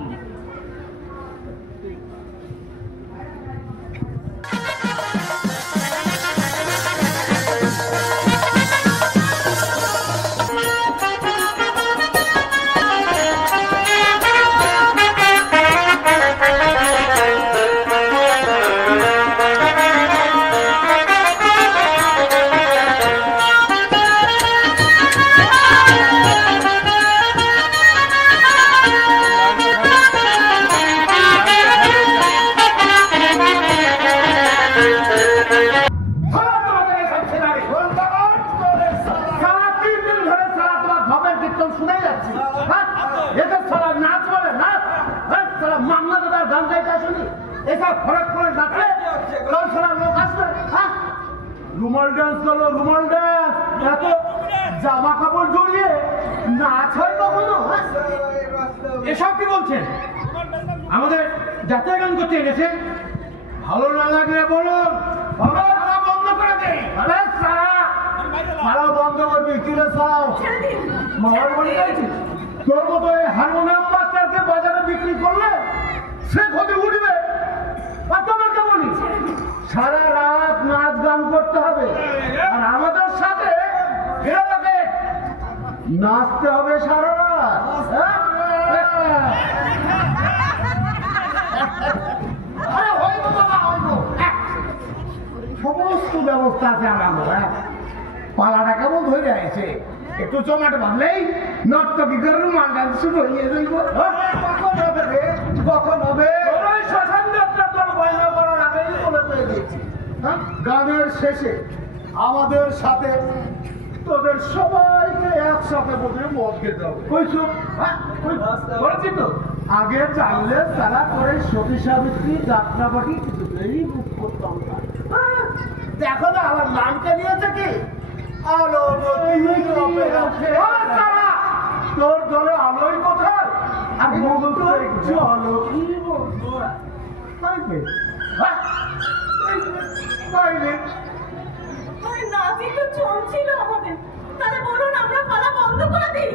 রুমাল ডান্স করো, রুমাল ডান্স, এত জামা কাপড় জড়িয়ে নাচ হয় কখনো? এসব কি বলছেন? আমাদের জাতীয় গান করতে এনেছে, ভালো না লাগলে বলুন, বন্ধ করে দেয়। সারা বন্ধ করবি কিরে সাও মার বলে যাইছিস? তোর মতো এই হারমোনিয়াম মাস্টারকে বাজারে বিক্রি করলে সে ক্ষতি উঠবে। আর তোমাকে বলি সারা রাত নাচ গান করতে হবে, আর আমাদের সাথে নাচতে হবে সারা রাত। সমস্ত ব্যবস্থা আছে আমার। পালাটা কেমন ধরে আছে, একটু জমাট বাঁধলেই নর্তকী করে রুমাল ডান্স শুরু হয়ে যাইব। কখন হবে রে, কখন হবে? শ্মশান যাত্রা তোর বয়না করার আগেই বলে পেয়ে দিয়েছি। গানের শেষে আমাদের সাথে তোদের সবাইকে একসাথে বসে মদ খেতে হবে। কইছো? হ্যাঁ করেছি তো। আগে জানলে তারা করে সতী সাবিত্রী যাত্রাবাটি কিছুতেই বুক করতাম না। দেখো না আমার নামটা নিয়েছে কি তোর দলে আলোই কোথায় আর চলো কি নাচই তো চলছিল আমাদের, তাহলে বলুন আমরা পালা বন্ধ করে দিই।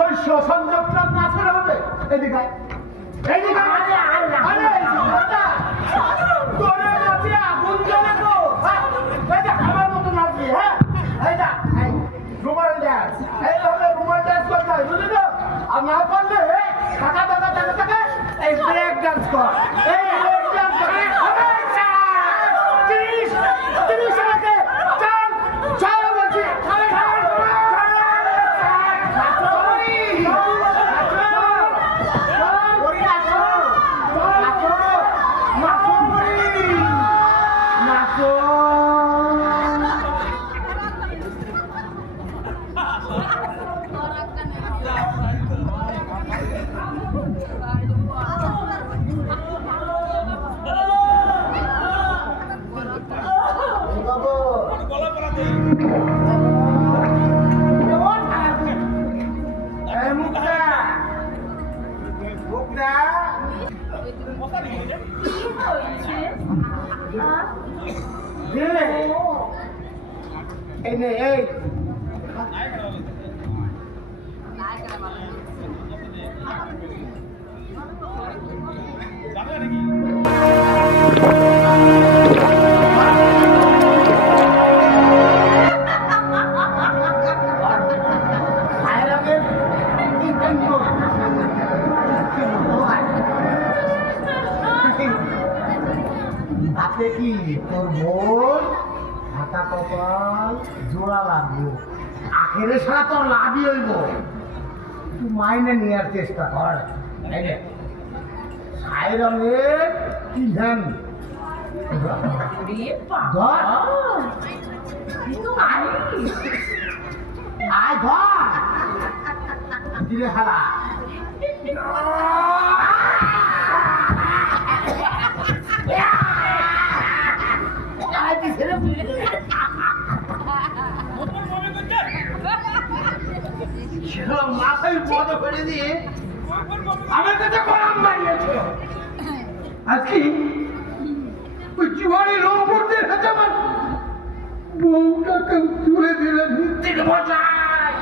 ওই শ্মশান যাত্রার নাচের হবে। এদিকে এদিকে তোরে নাচে আগুন জ্বলে তো। এই যে আমার মতো নাচবি। হ্যাঁ এই যা এই রুমাল ডান্স, এইভাবে রুমাল ডান্স করতে হয় বুঝলি তো। আর না পারলে টাকা টাকা টাকা টাকা এই ব্রেক ডান্স কর। এই ব্রেক ডান্স কর। কি তোর বোন হাতা কপাল জোড়া লাগলো আখেরে সারা তোর লাভই হইব। তুই মাইনে নেওয়ার চেষ্টা কর। সাইরনের কি ধ্যান আয় ঘর দিলে হালা মাথায় বড় করে দিয়ে আমার কাছে গরম বাড়িয়েছিল। আজকে ওই জীবনে রংপুরদের হাতে আমার বউটাকে তুলে দিলেন নিত্যের মজায়।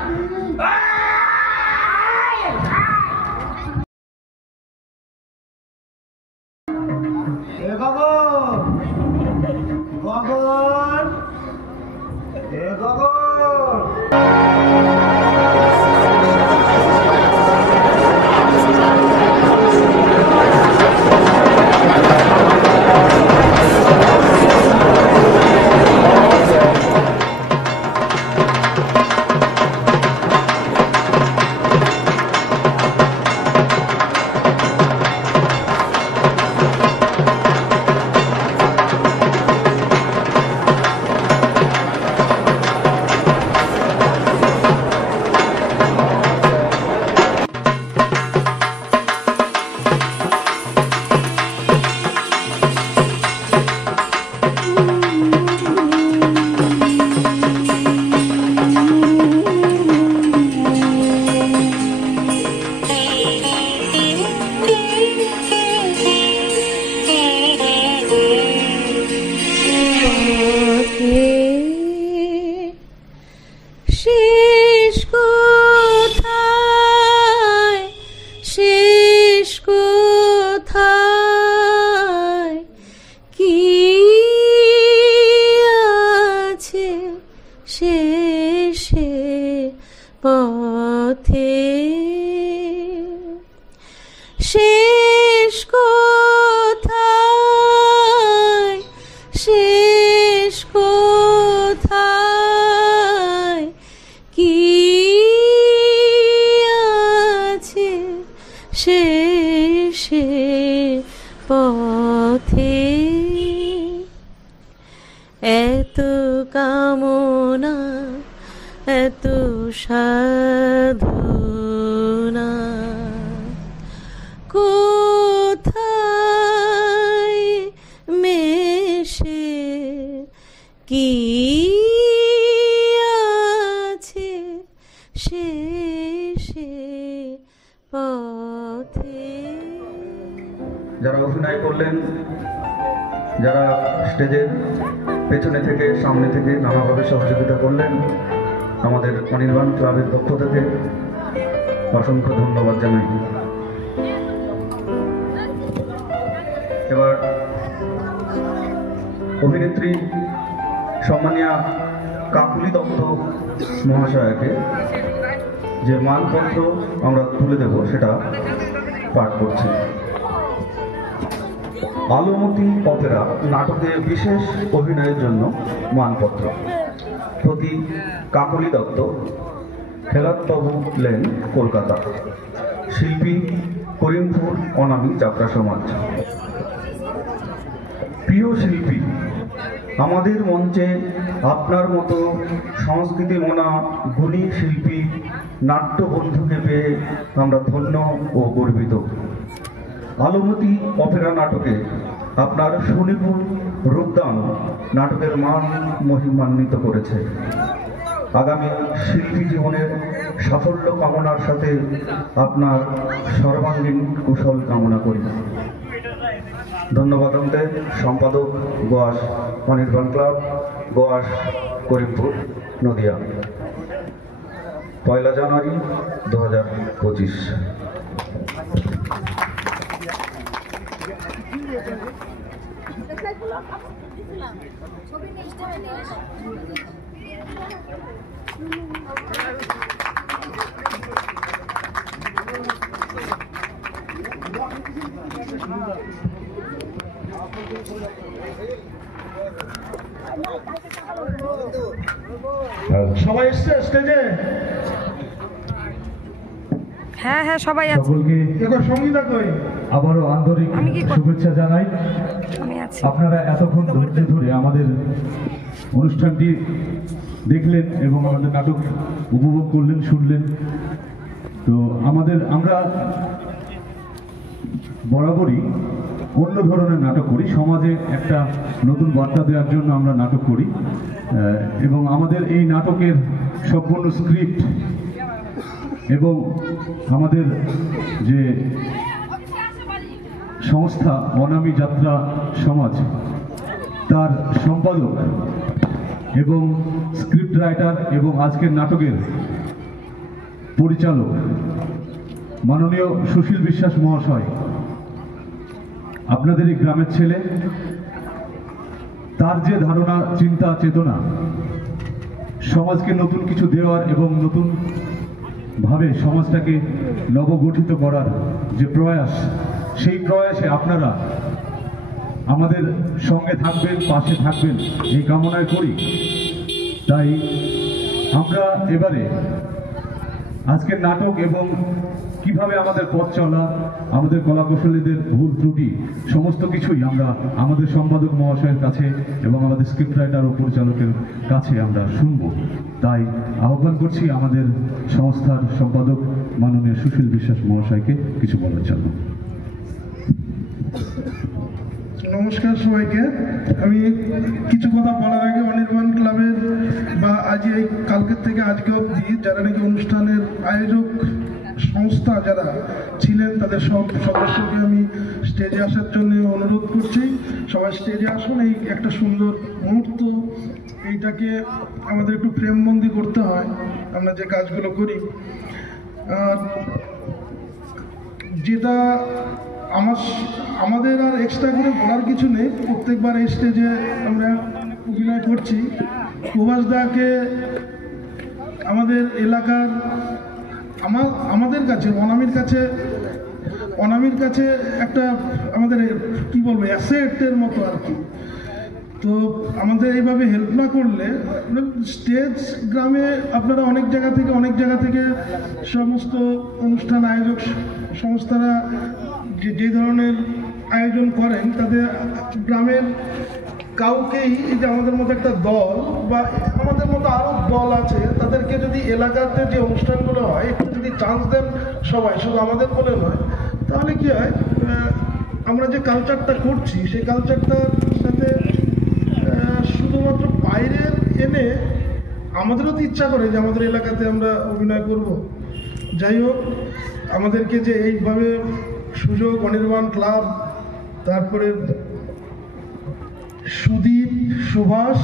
এ গগন গগন এ গগন পথে সাধনা কোথায় মেশে কি আছে শেষে পথে। যারা অভিনয় করলেন, যারা স্টেজের পেছনে থেকে সামনে থেকে নানাভাবে সহযোগিতা করলেন, আমাদের অনির্বাণ ক্লাবের পক্ষ থেকে অসংখ্য ধন্যবাদ জানাই। এবার অভিনেত্রী সম্মানীয়া কাকুলি দত্ত মহাশয়াকে যে মানপত্র আমরা তুলে দেব সেটা পাঠ করছি। আলোমতি অপেরা নাটকে বিশেষ অভিনয়ের জন্য মানপত্র প্রতি কাকলি দত্ত, খেলাতবাবু লেন, কলকাতা। শিল্পী করিমপুর অনামী যাত্রা সমাজ। প্রিয় শিল্পী, আমাদের মঞ্চে আপনার মতো সংস্কৃতি মনা গুণী শিল্পী নাট্য বন্ধুকে পেয়ে আমরা ধন্য ও গর্বিত। আলোমতি অপেরা নাটকে আপনার সুনিপুণ রূপদান নাটকের মান মহিমান্বিত করেছে। আগামী শিল্পী জীবনের সাফল্য কামনার সাথে আপনার সর্বাঙ্গীন কুশল কামনা করি। ধন্যবাদ অন্তে সম্পাদক গোয়াস অনির্বাণ ক্লাব, গোয়াস, করিমপুর, নদিয়া। 1 জানুয়ারি 2025। সবাই এসছে স্টেজে? হ্যাঁ হ্যাঁ সবাই আছে। সকলকে দেখো সঙ্গীতা কই? আবারও আন্তরিক আমি কি করব? শুভেচ্ছা জানাই। আমি আছি। আপনারা এতক্ষণ ধৈর্য ধরে আমাদের অনুষ্ঠানটি দেখলেন এবং আমাদের নাটক উপভোগ করলেন, শুনলেন। তো আমরা বরাবরই অন্য ধরনের নাটক করি, সমাজে একটা নতুন বার্তা দেওয়ার জন্য আমরা নাটক করি এবং আমাদের এই নাটকের সম্পূর্ণ স্ক্রিপ্ট এবং আমাদের যে সংস্থা অনামী যাত্রা সমাজ, তার সম্পাদক এবং স্ক্রিপ্ট রাইটার এবং আজকের নাটকের পরিচালক মাননীয় সুশীল বিশ্বাস মহাশয়, আপনাদের এই গ্রামের ছেলে, তার যে ধারণা, চিন্তা, চেতনা সমাজকে নতুন কিছু দেওয়ার এবং নতুন ভাবে সমাজটাকে নবগঠিত করার যে প্রয়াস, সেই প্রয়াসে আপনারা আমাদের সঙ্গে থাকবেন, পাশে থাকবেন এই কামনায় করি। তাই আমরা এবারে আজকের নাটক এবং কিভাবে আমাদের পথ চলা, আমাদের কলাকুশলীদের ভুল ত্রুটি সমস্ত কিছুই আমরা আমাদের সম্পাদক মহাশয়ের কাছে এবং আমাদের স্ক্রিপ্ট রাইটার ও পরিচালকের কাছে আমরা শুনব। তাই আহ্বান করছি আমাদের সংস্থার সম্পাদক মাননীয় সুশীল বিশ্বাস মহাশয়কে কিছু বলার জন্য। নমস্কার সবাইকে। আমি কিছু কথা বলার আগে অনির্বাণ ক্লাবের বা আজ এই কালকের থেকে আজকে অবধি যারা নাকি অনুষ্ঠানের আয়োজক সংস্থা যারা ছিলেন তাদের সব সদস্যকে আমি স্টেজে আসার জন্য অনুরোধ করছি। সবাই স্টেজে আসুন। এই একটা সুন্দর মুহূর্ত, এইটাকে আমাদের একটু ফ্রেমবন্দি করতে হয় আমরা যে কাজগুলো করি। আর যেটা আমাদের আর এক্সট্রা করে বলার কিছু নেই, প্রত্যেকবার এই স্টেজে আমরা অভিনয় করছি। প্রভাস দাকে আমাদের এলাকার আমাদের কাছে অনামীর কাছে একটা আমাদের কি বলবো অ্যাসেটের মতো আর কি। তো আমাদের এইভাবে হেল্প না করলে স্টেজ গ্রামে আপনারা অনেক জায়গা থেকে সমস্ত অনুষ্ঠান আয়োজক সংস্থারা যে ধরনের আয়োজন করেন তাতে গ্রামের কাউকেই এই যে আমাদের মতো একটা দল বা আমাদের মতো আরও দল আছে, তাদেরকে যদি এলাকাতে যে অনুষ্ঠানগুলো হয় একটু যদি চান্স দেন সবাই, শুধু আমাদের বলে নয়, তাহলে কি হয়, আমরা যে কালচারটা করছি সেই কালচারটার সাথে শুধুমাত্র বাইরের এনে আমাদেরও তো ইচ্ছা করে যে আমাদের এলাকাতে আমরা অভিনয় করব। যাই হোক, আমাদেরকে যে এইভাবে সুযোগ, অনির্বাণ ক্লাব, তারপরে সুদীপ, সুভাষ,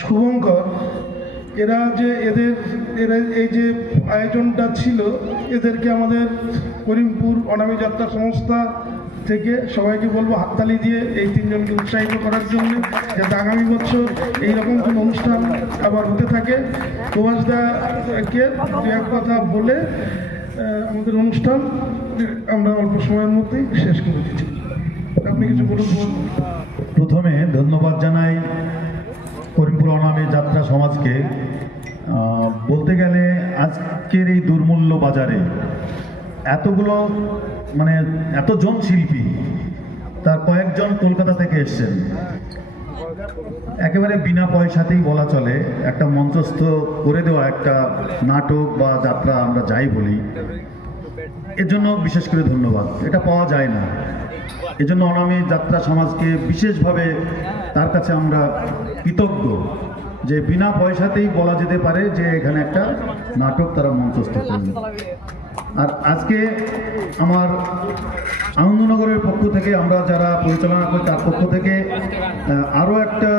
শুভঙ্কর, এরা যে এরা এই যে আয়োজনটা ছিল, এদেরকে আমাদের করিমপুর অনামী যাত্রা সংস্থা থেকে সবাইকে বলবো হাততালি দিয়ে এই তিনজনকে উৎসাহিত করার জন্য, যাতে আগামী বছর এইরকম কোনো অনুষ্ঠান আবার হতে থাকে। সুভাষদাকে দু এক কথা বলে আমাদের অনুষ্ঠান আমরা অল্প সময়ের মধ্যেই শেষ করে দিচ্ছি। আপনি কিছু বলুন। প্রথমে ধন্যবাদ জানাই করিমপুর অনামী যাত্রা সমাজকে। বলতে গেলে আজকের এই দুর্মূল্য বাজারে এতগুলো এতজন শিল্পী, তার কয়েকজন কলকাতা থেকে এসছেন, একেবারে বিনা পয়সাতেই বলা চলে একটা মঞ্চস্থ করে দেওয়া একটা নাটক বা যাত্রা আমরা যাই বলি, এর জন্য বিশেষ করে ধন্যবাদ। এটা পাওয়া যায় না, এজন্য অনামী যাত্রা সমাজকে বিশেষভাবে তার কাছে আমরা কৃতজ্ঞ যে বিনা পয়সাতেই বলা যেতে পারে যে এখানে একটা নাটক তারা মঞ্চস্থ করবে। আর আজকে আমার আনন্দনগরের পক্ষ থেকে, আমরা যারা পরিচালনা করি তার পক্ষ থেকে আরও একটা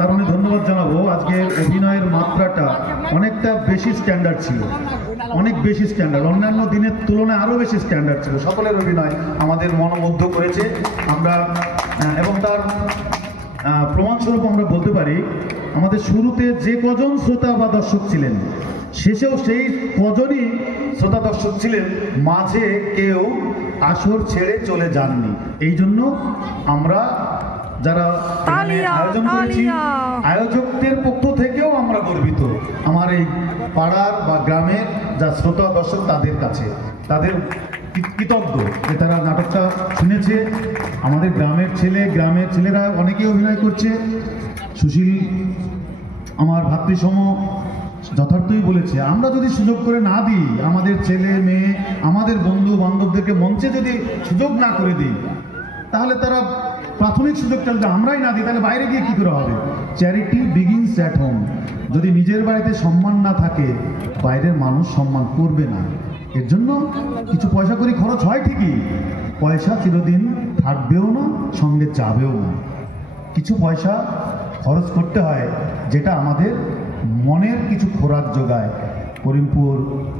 কারণে ধন্যবাদ জানাবো। আজকে অভিনয়ের মাত্রাটা অনেকটা বেশি স্ট্যান্ডার্ড ছিল, অনেক বেশি স্ট্যান্ডার্ড, অন্যান্য দিনের তুলনায় আরও বেশি স্ট্যান্ডার্ড ছিল। সকলের অভিনয় আমাদের মনোমুগ্ধ করেছে আমরা, এবং তার প্রমাণস্বরূপ আমরা বলতে পারি আমাদের শুরুতে যে কজন শ্রোতা বা দর্শক ছিলেন, শেষেও সেই কজনই শ্রোতা দর্শক ছিলেন, মাঝে কেউ আসর ছেড়ে চলে যাননি। এই জন্য আমরা যারা আয়োজন করেছি, আয়োজকদের পক্ষ থেকেও আমরা গর্বিত। আমার এই পাড়ার বা গ্রামের যা শ্রোতা দর্শক তাদের কাছে, তাদের কৃতজ্ঞ যে তারা নাটকটা শুনেছে। আমাদের গ্রামের ছেলেরা অনেকেই অভিনয় করছে। সুশীল আমার ভাতৃসম যথার্থই বলেছে, আমরা যদি সুযোগ করে না দিই, আমাদের ছেলে মেয়ে, আমাদের বন্ধু বান্ধবদেরকে মঞ্চে যদি সুযোগ না করে দিই, তাহলে তারা প্রাথমিক সুযোগটা যদি আমরাই না দিই, তাহলে বাইরে গিয়ে কী করে হবে? Charity begins at home. যদি নিজের বাড়িতে সম্মান না থাকে, বাইরের মানুষ সম্মান করবে না। এর জন্য কিছু পয়সা করে খরচ হয় ঠিকই, পয়সা চিরদিন থাকবেও না, সঙ্গে যাবেও না। কিছু পয়সা খরচ করতে হয় যেটা আমাদের মনের কিছু খোরাক যোগায়। করিমপুর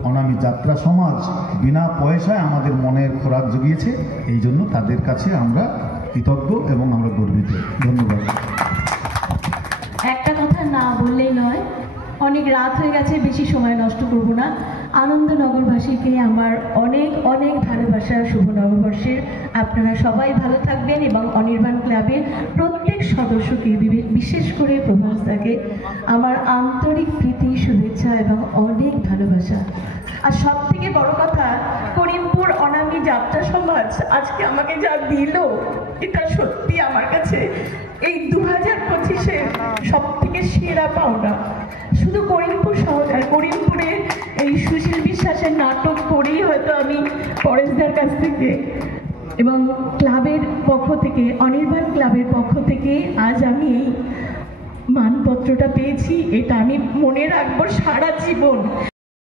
অনামী যাত্রা সমাজ বিনা পয়সায় আমাদের মনের খোরাক জুগিয়েছে, এই জন্য তাদের কাছে আমরা কৃতজ্ঞ এবং আমরা গর্বিত। ধন্যবাদ। একটা কথা না বললেই নয়, অনেক রাত হয়ে গেছে, বেশি সময় নষ্ট করব না। আনন্দনগরবাসীকে আমার অনেক অনেক ভালোবাসা, শুভ নববর্ষের। আপনারা সবাই ভালো থাকবেন এবং অনির্বাণ ক্লাবের প্রত্যেক সদস্যকে, বিশেষ করে প্রভাসদাকে আমার আন্তরিক প্রীতি, শুভেচ্ছা এবং অনেক ভালোবাসা। আর সব থেকে বড় কথা, করিমপুর অনামী যাত্রা সমাজ আজকে আমাকে যা দিল, এটা সত্যি আমার কাছে এই 2025-এর সব থেকে সেরা পাওনা। শুধু করিমপুর শহর আর করিমপুরে এই সুশীল বিশ্বাসের নাটক করেই হয়তো আমি পরেশদার কাছ থেকে এবং ক্লাবের পক্ষ থেকে, অনির্বাণ ক্লাবের পক্ষ থেকে আজ আমি এই মানপত্রটা পেয়েছি। এটা আমি মনে রাখবো সারা জীবন।